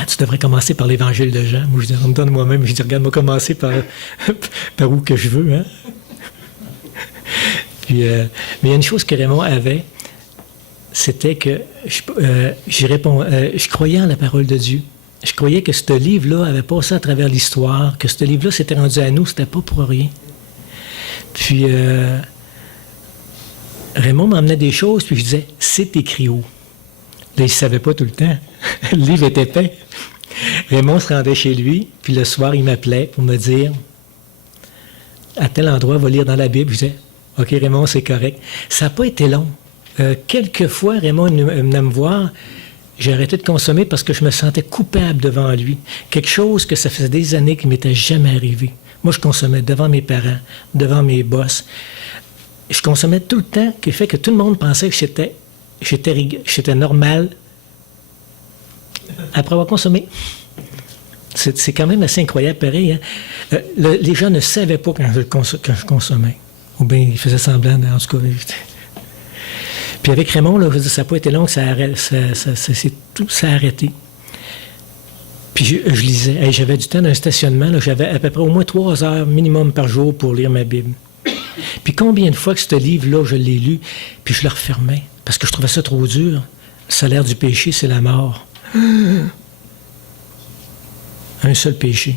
tu devrais commencer par l'Évangile de Jean. Moi, je dis, donne moi-même. Je dis, regarde, moi commencer par où que je veux. Hein? Puis, mais il y a une chose que Raymond avait, c'était que je croyais en la parole de Dieu. Je croyais que ce livre-là avait passé à travers l'histoire, que ce livre-là s'était rendu à nous, c'était pas pour rien. Puis, Raymond m'emmenait des choses, puis je disais, c'est écrit où? Là, il ne savait pas tout le temps. Le livre était peint. Raymond se rendait chez lui, puis le soir, il m'appelait pour me dire, à tel endroit, va lire dans la Bible. Je disais, OK, Raymond, c'est correct. Ça n'a pas été long. Quelques fois, Raymond venait me voir, j'ai arrêté de consommer parce que je me sentais coupable devant lui. Quelque chose que ça faisait des années qui ne m'était jamais arrivé. Moi, je consommais devant mes parents, devant mes boss. je consommais tout le temps, qui fait que tout le monde pensait que j'étais normal après avoir consommé. C'est quand même assez incroyable, pareil. Hein? Les gens ne savaient pas quand je consommais. Ou bien ils faisaient semblant, en tout cas. Puis avec Raymond, là, ça n'a pas été long, ça a arrêté. Puis je lisais. Hey, j'avais du temps dans un stationnement. Là, j'avais à peu près au moins 3 heures minimum par jour pour lire ma Bible. Puis combien de fois que ce livre-là, je l'ai lu, puis je le refermais, parce que je trouvais ça trop dur. Le salaire du péché, c'est la mort. Un seul péché.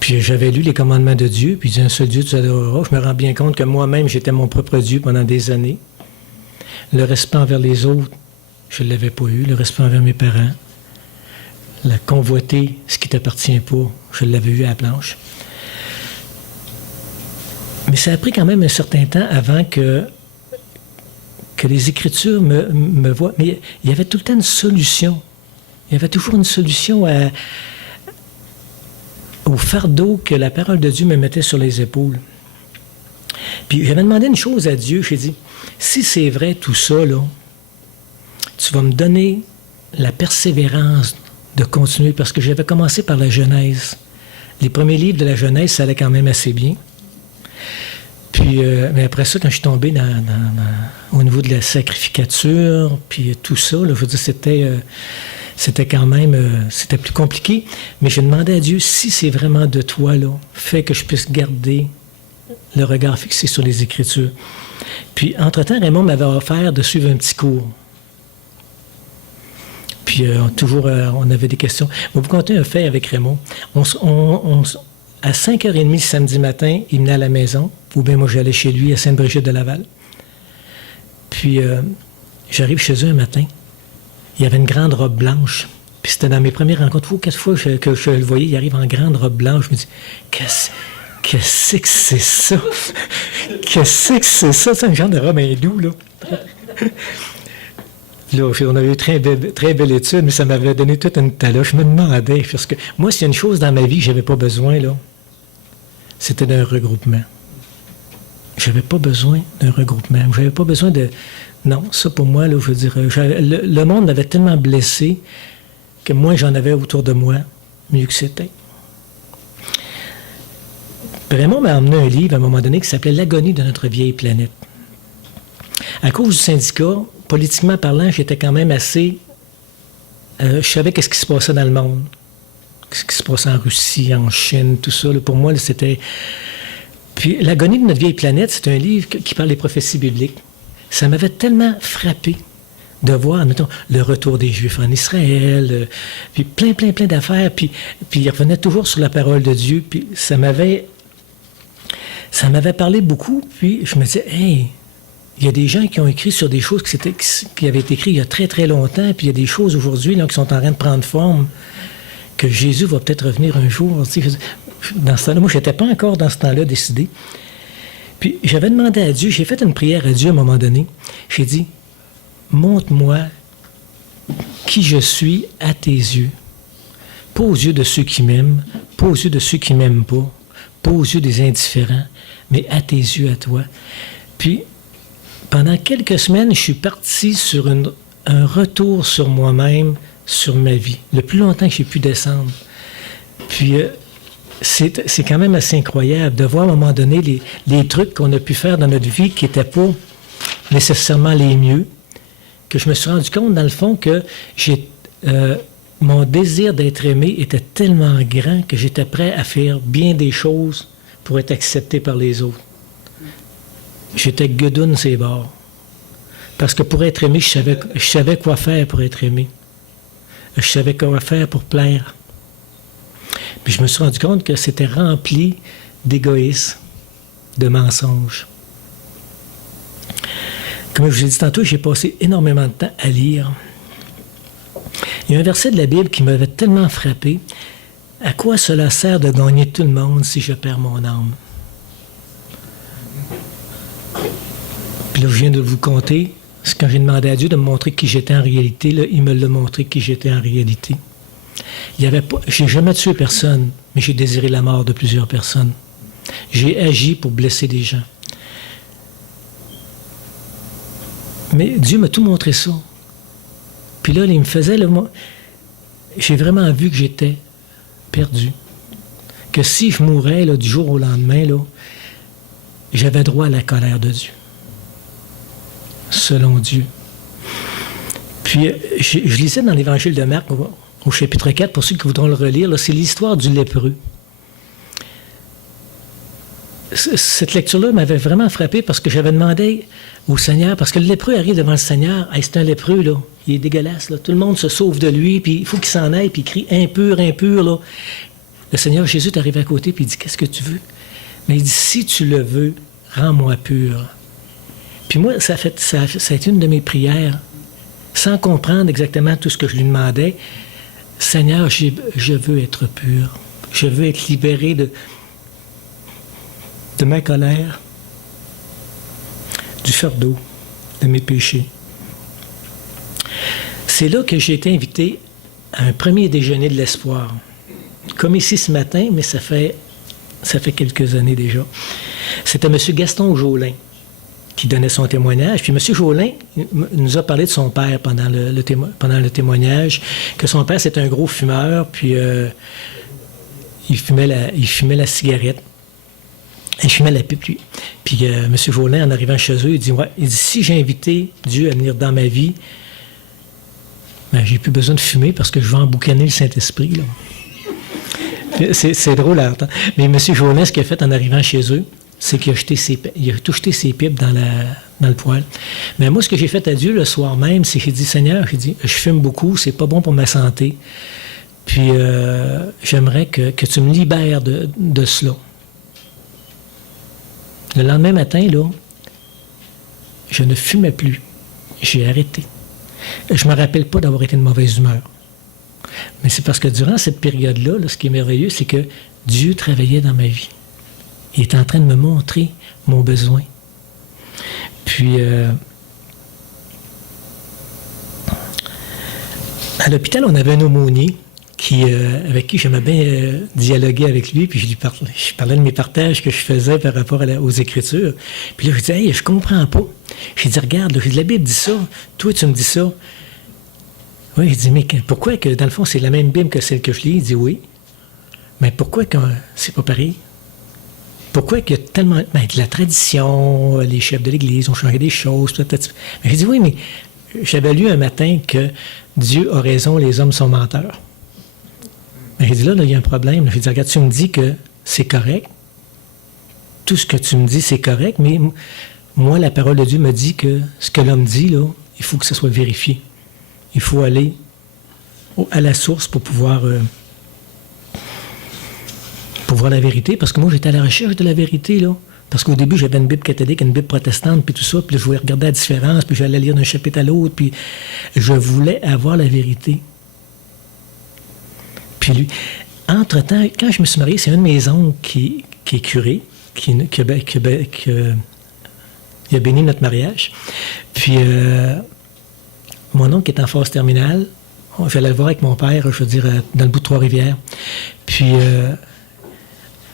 Puis j'avais lu les commandements de Dieu, puis il dit un seul Dieu, tu adoreras. Je me rends bien compte que moi-même, j'étais mon propre Dieu pendant des années. Le respect envers les autres, je ne l'avais pas eu. Le respect envers mes parents. La convoiter, ce qui ne t'appartient pas, je l'avais eu à la planche. Mais ça a pris quand même un certain temps avant que les Écritures me voient. Mais il y avait tout le temps une solution. Il y avait toujours une solution au fardeau que la parole de Dieu me mettait sur les épaules. Puis j'avais demandé une chose à Dieu. J'ai dit, si c'est vrai tout ça, là, tu vas me donner la persévérance de continuer, parce que j'avais commencé par la Genèse. Les premiers livres de la Genèse, ça allait quand même assez bien. Puis, mais après ça, quand je suis tombé au niveau de la sacrificature, puis tout ça, là, je veux dire, c'était quand même, c'était plus compliqué. Mais j'ai demandé à Dieu, si c'est vraiment de toi, là, fais que je puisse garder le regard fixé sur les Écritures. Puis, entre-temps, Raymond m'avait offert de suivre un petit cours. Puis, on avait des questions. Je vais vous conter un fait avec Raymond. À 5h30 samedi matin, il venait à la maison, ou bien moi j'allais chez lui à Sainte-Brigitte-de-Laval. Puis j'arrive chez eux un matin, il y avait une grande robe blanche. Puis c'était dans mes premières rencontres. Quatre fois que je le voyais, il arrive en grande robe blanche. Je me dis, qu'est-ce que c'est ça? Qu'est-ce que c'est ça? C'est un genre de robe hindoue, là. Là, on avait eu très belle étude, mais ça m'avait donné toute une taloche. Je me demandais, parce que moi, s'il y a une chose dans ma vie que je n'avais pas besoin, là, c'était d'un regroupement. Je n'avais pas besoin d'un regroupement. Je n'avais pas besoin de... Non, ça pour moi, là, je veux dire, le monde m'avait tellement blessé que moins j'en avais autour de moi, mieux que c'était. Raymond m'a emmené un livre à un moment donné qui s'appelait « L'agonie de notre vieille planète ». À cause du syndicat, politiquement parlant, j'étais quand même assez... je savais qu'est-ce qui se passait dans le monde. Ce qui se passait en Russie, en Chine, tout ça. Là, pour moi, là, c'était... Puis « L'agonie de notre vieille planète », c'est un livre qui parle des prophéties bibliques. Ça m'avait tellement frappé de voir, mettons, le retour des Juifs en Israël, puis plein d'affaires, puis il revenait toujours sur la parole de Dieu, puis ça m'avait parlé beaucoup, puis je me disais, hey, il y a des gens qui ont écrit sur des choses qui avaient été écrites il y a très, très longtemps, puis il y a des choses aujourd'hui là, qui sont en train de prendre forme, que Jésus va peut-être revenir un jour. Tu sais, dans ce temps-là, moi, je n'étais pas encore dans ce temps-là décidé. Puis j'avais demandé à Dieu, j'ai fait une prière à Dieu à un moment donné. J'ai dit, montre-moi qui je suis à tes yeux. Pas aux yeux de ceux qui m'aiment, pas aux yeux de ceux qui ne m'aiment pas aux yeux des indifférents, mais à tes yeux, à toi. Puis, pendant quelques semaines, je suis parti sur un retour sur moi-même, sur ma vie, le plus longtemps que j'ai pu descendre. Puis, c'est quand même assez incroyable de voir à un moment donné les trucs qu'on a pu faire dans notre vie qui n'étaient pas nécessairement les mieux, que je me suis rendu compte, dans le fond, que mon désir d'être aimé était tellement grand que j'étais prêt à faire bien des choses pour être accepté par les autres. J'étais guedoune ces bords. Parce que pour être aimé, je savais quoi faire pour être aimé. Je savais quoi faire pour plaire. Puis je me suis rendu compte que c'était rempli d'égoïsme, de mensonges. Comme je vous ai dit tantôt, j'ai passé énormément de temps à lire. Il y a un verset de la Bible qui m'avait tellement frappé. « À quoi cela sert de gagner tout le monde si je perds mon âme? » Puis là, je viens de vous conter, c'est quand j'ai demandé à Dieu de me montrer qui j'étais en réalité, là, il me l'a montré qui j'étais en réalité. J'ai jamais tué personne, mais j'ai désiré la mort de plusieurs personnes. J'ai agi pour blesser des gens. Mais Dieu m'a tout montré ça. Puis là, il me faisait... j'ai vraiment vu que j'étais perdu. Que si je mourais là, du jour au lendemain, là, j'avais droit à la colère de Dieu. Selon Dieu. Puis, je lisais dans l'Évangile de Marc, au chapitre 4, pour ceux qui voudront le relire, là, c'est l'histoire du lépreux. Cette lecture-là m'avait vraiment frappé parce que j'avais demandé au Seigneur, parce que le lépreux arrive devant le Seigneur, hey, c'est un lépreux, là, il est dégueulasse, là. Tout le monde se sauve de lui, puis il faut qu'il s'en aille, puis il crie impur, impur, là. Le Seigneur Jésus est arrivé à côté, puis il dit, qu'est-ce que tu veux? Mais il dit, si tu le veux, rends-moi pur. Puis moi, ça a été une de mes prières, sans comprendre exactement tout ce que je lui demandais. Seigneur, je veux être pur. Je veux être libéré de ma colère, du fardeau, de mes péchés. C'est là que j'ai été invité à un premier déjeuner de l'espoir. Comme ici ce matin, mais ça fait quelques années déjà. C'était M. Gaston Jolin qui donnait son témoignage. Puis M. Jolin nous a parlé de son père pendant le témoignage, que son père, c'était un gros fumeur, puis il fumait la cigarette. Il fumait la pipe, lui. Puis M. Jolin, en arrivant chez eux, il dit, si j'ai invité Dieu à venir dans ma vie, ben, j'ai plus besoin de fumer parce que je vais emboucaner le Saint-Esprit, là. C'est drôle à entendre. Mais M. Jolin, ce qu'il a fait en arrivant chez eux, c'est qu'il a tout jeté ses pipes dans le poêle. Mais moi, ce que j'ai fait à Dieu le soir même, c'est que j'ai dit, Seigneur, je fume beaucoup, c'est pas bon pour ma santé. Puis j'aimerais que tu me libères de cela. Le lendemain matin, là, je ne fumais plus. J'ai arrêté. Je ne me rappelle pas d'avoir été de mauvaise humeur. Mais c'est parce que durant cette période-là, là, ce qui est merveilleux, c'est que Dieu travaillait dans ma vie. Il était en train de me montrer mon besoin. Puis, à l'hôpital, on avait un aumônier avec qui j'aimais bien dialoguer avec lui, puis je parlais de mes partages que je faisais par rapport aux Écritures. Puis là, je disais, hey, je comprends pas. J'ai dit, regarde, là, la Bible dit ça, toi, tu me dis ça. Oui, il dit, mais pourquoi que, dans le fond, c'est la même Bible que celle que je lis? Il dit, oui. Mais pourquoi que c'est pas pareil? Pourquoi qu'il y a tellement... Ben, de la tradition, les chefs de l'Église ont changé des choses, peut-être. Mais j'ai dit, oui, mais j'avais lu un matin que Dieu a raison, les hommes sont menteurs. Mais j'ai dit, là, il y a un problème. J'ai dit, regarde, tu me dis que c'est correct. Tout ce que tu me dis, c'est correct, mais moi, la parole de Dieu me dit que ce que l'homme dit, là, il faut que ça soit vérifié. Il faut aller à la source pour pouvoir voir la vérité, parce que moi, j'étais à la recherche de la vérité, là. Parce qu'au début, j'avais une Bible catholique, une Bible protestante, puis tout ça, puis là, je voulais regarder la différence, puis j'allais lire d'un chapitre à l'autre, puis je voulais avoir la vérité. Puis lui, entre-temps, quand je me suis marié, c'est un de mes oncles qui est curé, qui a béni notre mariage. Puis mon oncle est en phase terminale. J'allais le voir avec mon père, je veux dire, dans le bout de Trois-Rivières. Puis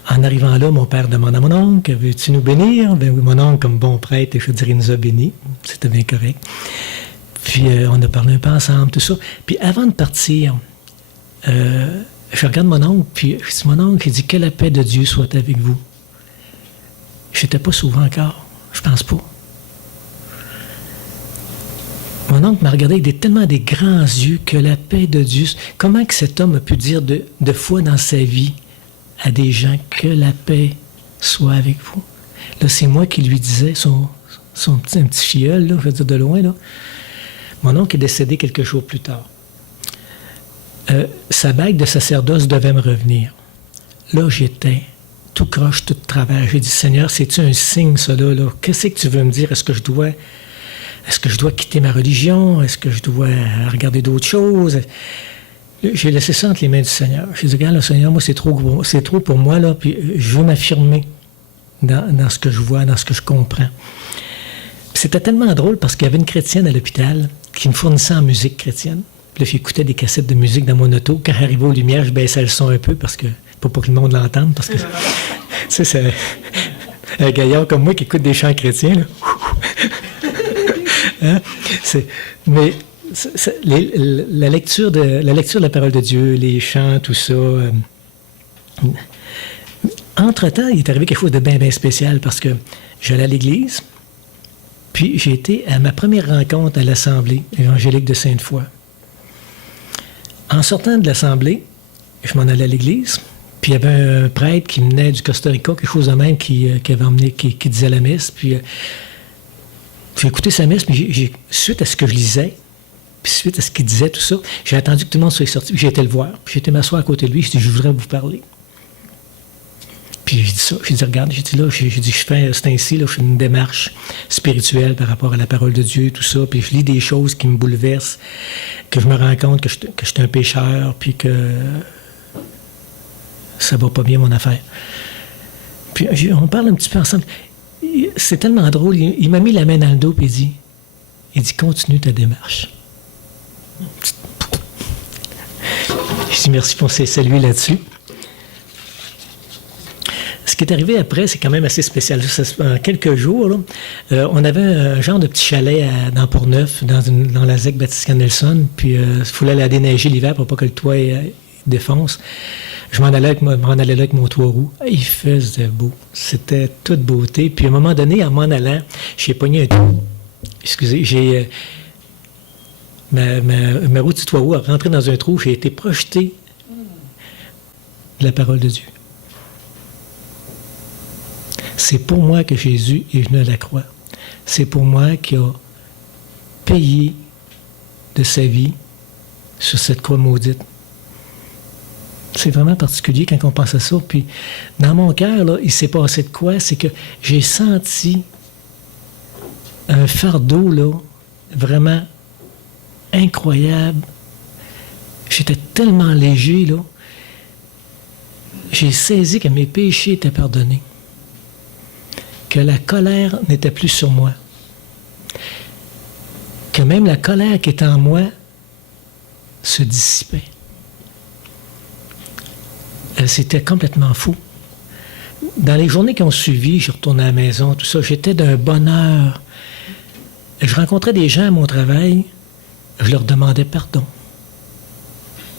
en arrivant là, mon père demande à mon oncle, veux-tu nous bénir? Ben oui, mon oncle, comme bon prêtre, je veux dire, il nous a bénis. C'était bien correct. Puis on a parlé un peu ensemble, tout ça. Puis avant de partir, je regarde mon oncle, puis je dis, mon oncle, il dit, que la paix de Dieu soit avec vous. Je n'étais pas souvent encore, je pense pas. Mon oncle m'a regardé avec tellement des grands yeux, que la paix de Dieu... Comment que cet homme a pu dire de fois dans sa vie à des gens que la paix soit avec vous? Là, c'est moi qui lui disais, un petit filleul, là, je veux dire de loin, là. Mon oncle est décédé quelques jours plus tard. Sa bague de sacerdoce devait me revenir. Là, j'étais tout croche, tout de travers. J'ai dit, Seigneur, c'est-tu un signe, ça, là? Qu'est-ce que tu veux me dire? Est-ce que je dois quitter ma religion? Est-ce que je dois regarder d'autres choses? J'ai laissé ça entre les mains du Seigneur. J'ai dit, regarde, le Seigneur, moi, c'est trop pour moi, là, puis je veux m'affirmer dans ce que je vois, dans ce que je comprends. Puis c'était tellement drôle parce qu'il y avait une chrétienne à l'hôpital qui me fournissait en musique chrétienne. Puis là, j'écoutais des cassettes de musique dans mon auto. Quand j'arrivais aux lumières, je baissais le son un peu pour pas que le monde l'entende, parce que, tu sais, c'est un gaillard comme moi qui écoute des chants chrétiens, là. Hein? Mais la lecture de la parole de Dieu, les chants, tout ça. Entre-temps, il est arrivé quelque chose de bien, bien spécial parce que j'allais à l'église, puis j'ai été à ma première rencontre à l'Assemblée évangélique de Sainte-Foy. En sortant de l'Assemblée, je m'en allais à l'église, puis il y avait un prêtre qui venait du Costa Rica, quelque chose de même, qui avait emmené, qui disait la messe, puis j'ai écouté sa messe, mais suite à ce que je lisais, puis suite à ce qu'il disait, tout ça, j'ai attendu que tout le monde soit sorti, puis j'ai été le voir, puis j'ai été m'asseoir à côté de lui, j'ai dit, je voudrais vous parler. Puis j'ai dit ça, j'ai dit, regarde, j'ai dit là, c'est ainsi, là, je fais une démarche spirituelle par rapport à la parole de Dieu, tout ça, puis je lis des choses qui me bouleversent, que je me rends compte que je suis un pécheur, puis que ça va pas bien mon affaire. Puis on parle un petit peu ensemble. C'est tellement drôle, il m'a mis la main dans le dos, puis il dit, continue ta démarche. Je dis merci pour saluer là-dessus. Ce qui est arrivé après, c'est quand même assez spécial. En quelques jours, là, on avait un genre de petit chalet dans Port-Neuf, dans la ZEC Baptiste Nelson, puis il fallait aller déneiger l'hiver pour pas que le toit défonce. Je m'en allais là avec mon trois roues. Il faisait beau. C'était toute beauté. Puis à un moment donné, en m'en allant, j'ai pogné un trou. Excusez, j'ai... Ma roue du trois roues a rentré dans un trou. J'ai été projeté de la parole de Dieu. C'est pour moi que Jésus est venu à la croix. C'est pour moi qu'il a payé de sa vie sur cette croix maudite. C'est vraiment particulier quand on pense à ça. Puis, dans mon cœur, là, il s'est passé de quoi? C'est que j'ai senti un fardeau, là, vraiment incroyable. J'étais tellement léger, là. J'ai saisi que mes péchés étaient pardonnés. Que la colère n'était plus sur moi. Que même la colère qui était en moi se dissipait. C'était complètement fou. Dans les journées qui ont suivi, je retournais à la maison, tout ça, j'étais d'un bonheur. Je rencontrais des gens à mon travail, je leur demandais pardon.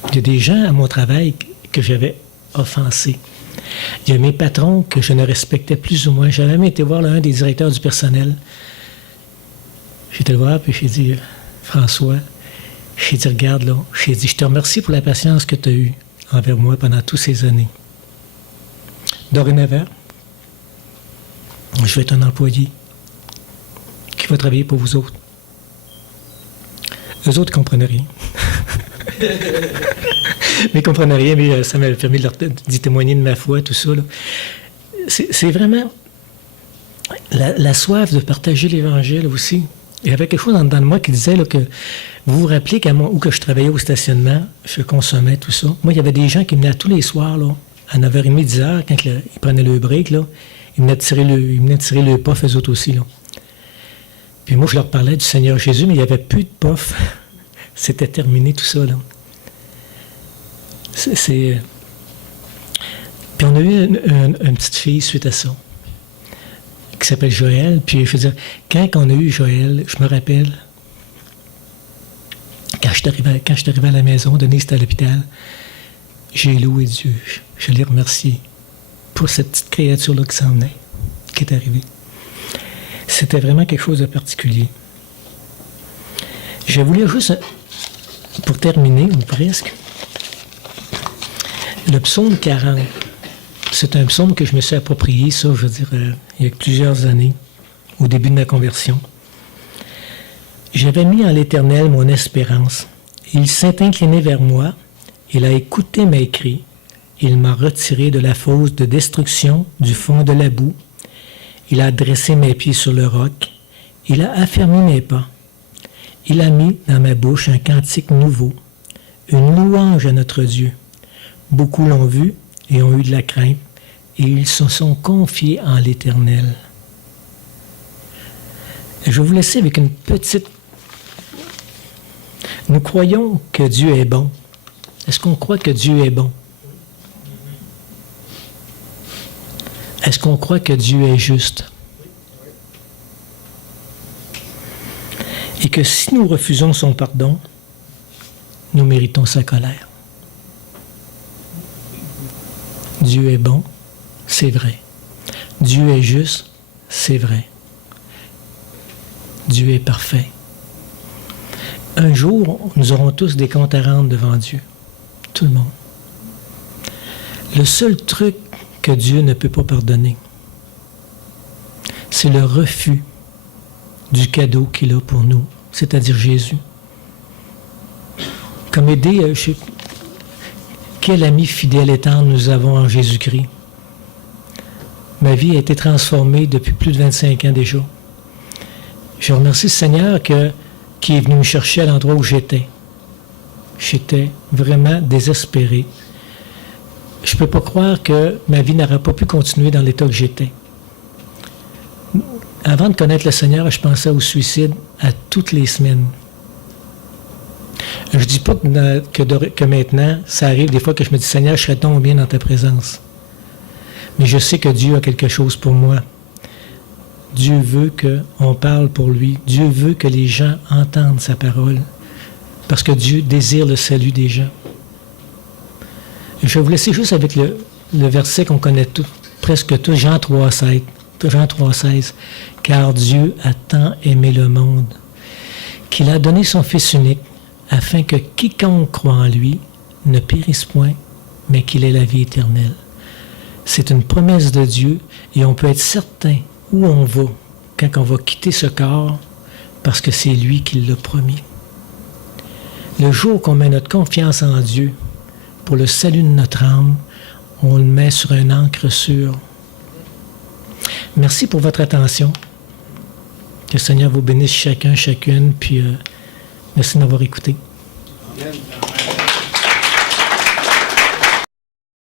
Il y a des gens à mon travail que j'avais offensés. Il y a mes patrons que je ne respectais plus ou moins. J'avais même été voir un des directeurs du personnel. J'étais le voir, puis j'ai dit, François, j'ai dit, regarde là, j'ai dit, je te remercie pour la patience que tu as eue envers moi pendant toutes ces années. Dorénavant, je vais être un employé qui va travailler pour vous autres. Eux autres ne comprenaient rien. Mais ils ne comprenaient rien, mais ça m'a permis d'y témoigner de ma foi, tout ça. Là. C'est vraiment la soif de partager l'Évangile aussi. Il y avait quelque chose dans moi qui disait là, que vous vous rappelez où que je travaillais au stationnement, je consommais tout ça. Moi, il y avait des gens qui venaient tous les soirs, là, à 9h30, 10h, quand ils prenaient le break, là, ils venaient tirer le puff, eux autres aussi. Là. Puis moi, je leur parlais du Seigneur Jésus, mais il n'y avait plus de puff. C'était terminé tout ça. Là. Puis on a eu une petite fille suite à ça, qui s'appelle Joël. Puis je veux dire, quand on a eu Joël, je me rappelle, quand je suis arrivé à la maison, Denise était à l'hôpital, j'ai loué Dieu. Je l'ai remercié pour cette petite créature-là qui s'en venait, qui est arrivée. C'était vraiment quelque chose de particulier. Je voulais juste, pour terminer, ou presque, le psaume 40. C'est un psaume que je me suis approprié, ça, je veux dire, il y a plusieurs années, au début de ma conversion. J'avais mis en l'Éternel mon espérance. Il s'est incliné vers moi, il a écouté mes cris, il m'a retiré de la fosse de destruction, du fond de la boue. Il a dressé mes pieds sur le roc, il a affermi mes pas. Il a mis dans ma bouche un cantique nouveau, une louange à notre Dieu. Beaucoup l'ont vu et ont eu de la crainte, et ils se sont confiés en l'Éternel. Je vais vous laisser avec une petite... Nous croyons que Dieu est bon. Est-ce qu'on croit que Dieu est bon? Est-ce qu'on croit que Dieu est juste? Et que si nous refusons son pardon, nous méritons sa colère. Dieu est bon, c'est vrai. Dieu est juste, c'est vrai. Dieu est parfait. Un jour, nous aurons tous des comptes à rendre devant Dieu. Tout le monde. Le seul truc que Dieu ne peut pas pardonner, c'est le refus du cadeau qu'il a pour nous, c'est-à-dire Jésus. Comme aider, quel ami fidèle et tendre nous avons en Jésus-Christ. Ma vie a été transformée depuis plus de 25 ans déjà. Je remercie le Seigneur qui est venu me chercher à l'endroit où j'étais. J'étais vraiment désespéré. Je ne peux pas croire que ma vie n'aurait pas pu continuer dans l'état que j'étais. Avant de connaître le Seigneur, je pensais au suicide à toutes les semaines. Je ne dis pas que maintenant, ça arrive des fois que je me dis, Seigneur, je serais donc bien dans ta présence. Mais je sais que Dieu a quelque chose pour moi. Dieu veut qu'on parle pour lui. Dieu veut que les gens entendent sa parole. Parce que Dieu désire le salut des gens. Je vais vous laisser juste avec le verset qu'on connaît presque tous, Jean 3,16. Jean 3,16. Car Dieu a tant aimé le monde qu'il a donné son Fils unique afin que quiconque croit en lui ne périsse point, mais qu'il ait la vie éternelle. C'est une promesse de Dieu et on peut être certain où on va quand on va quitter ce corps parce que c'est lui qui l'a promis. Le jour qu'on met notre confiance en Dieu pour le salut de notre âme, on le met sur un ancre sûr. Merci pour votre attention. Que le Seigneur vous bénisse chacun, chacune, puis merci de m'avoir écouté.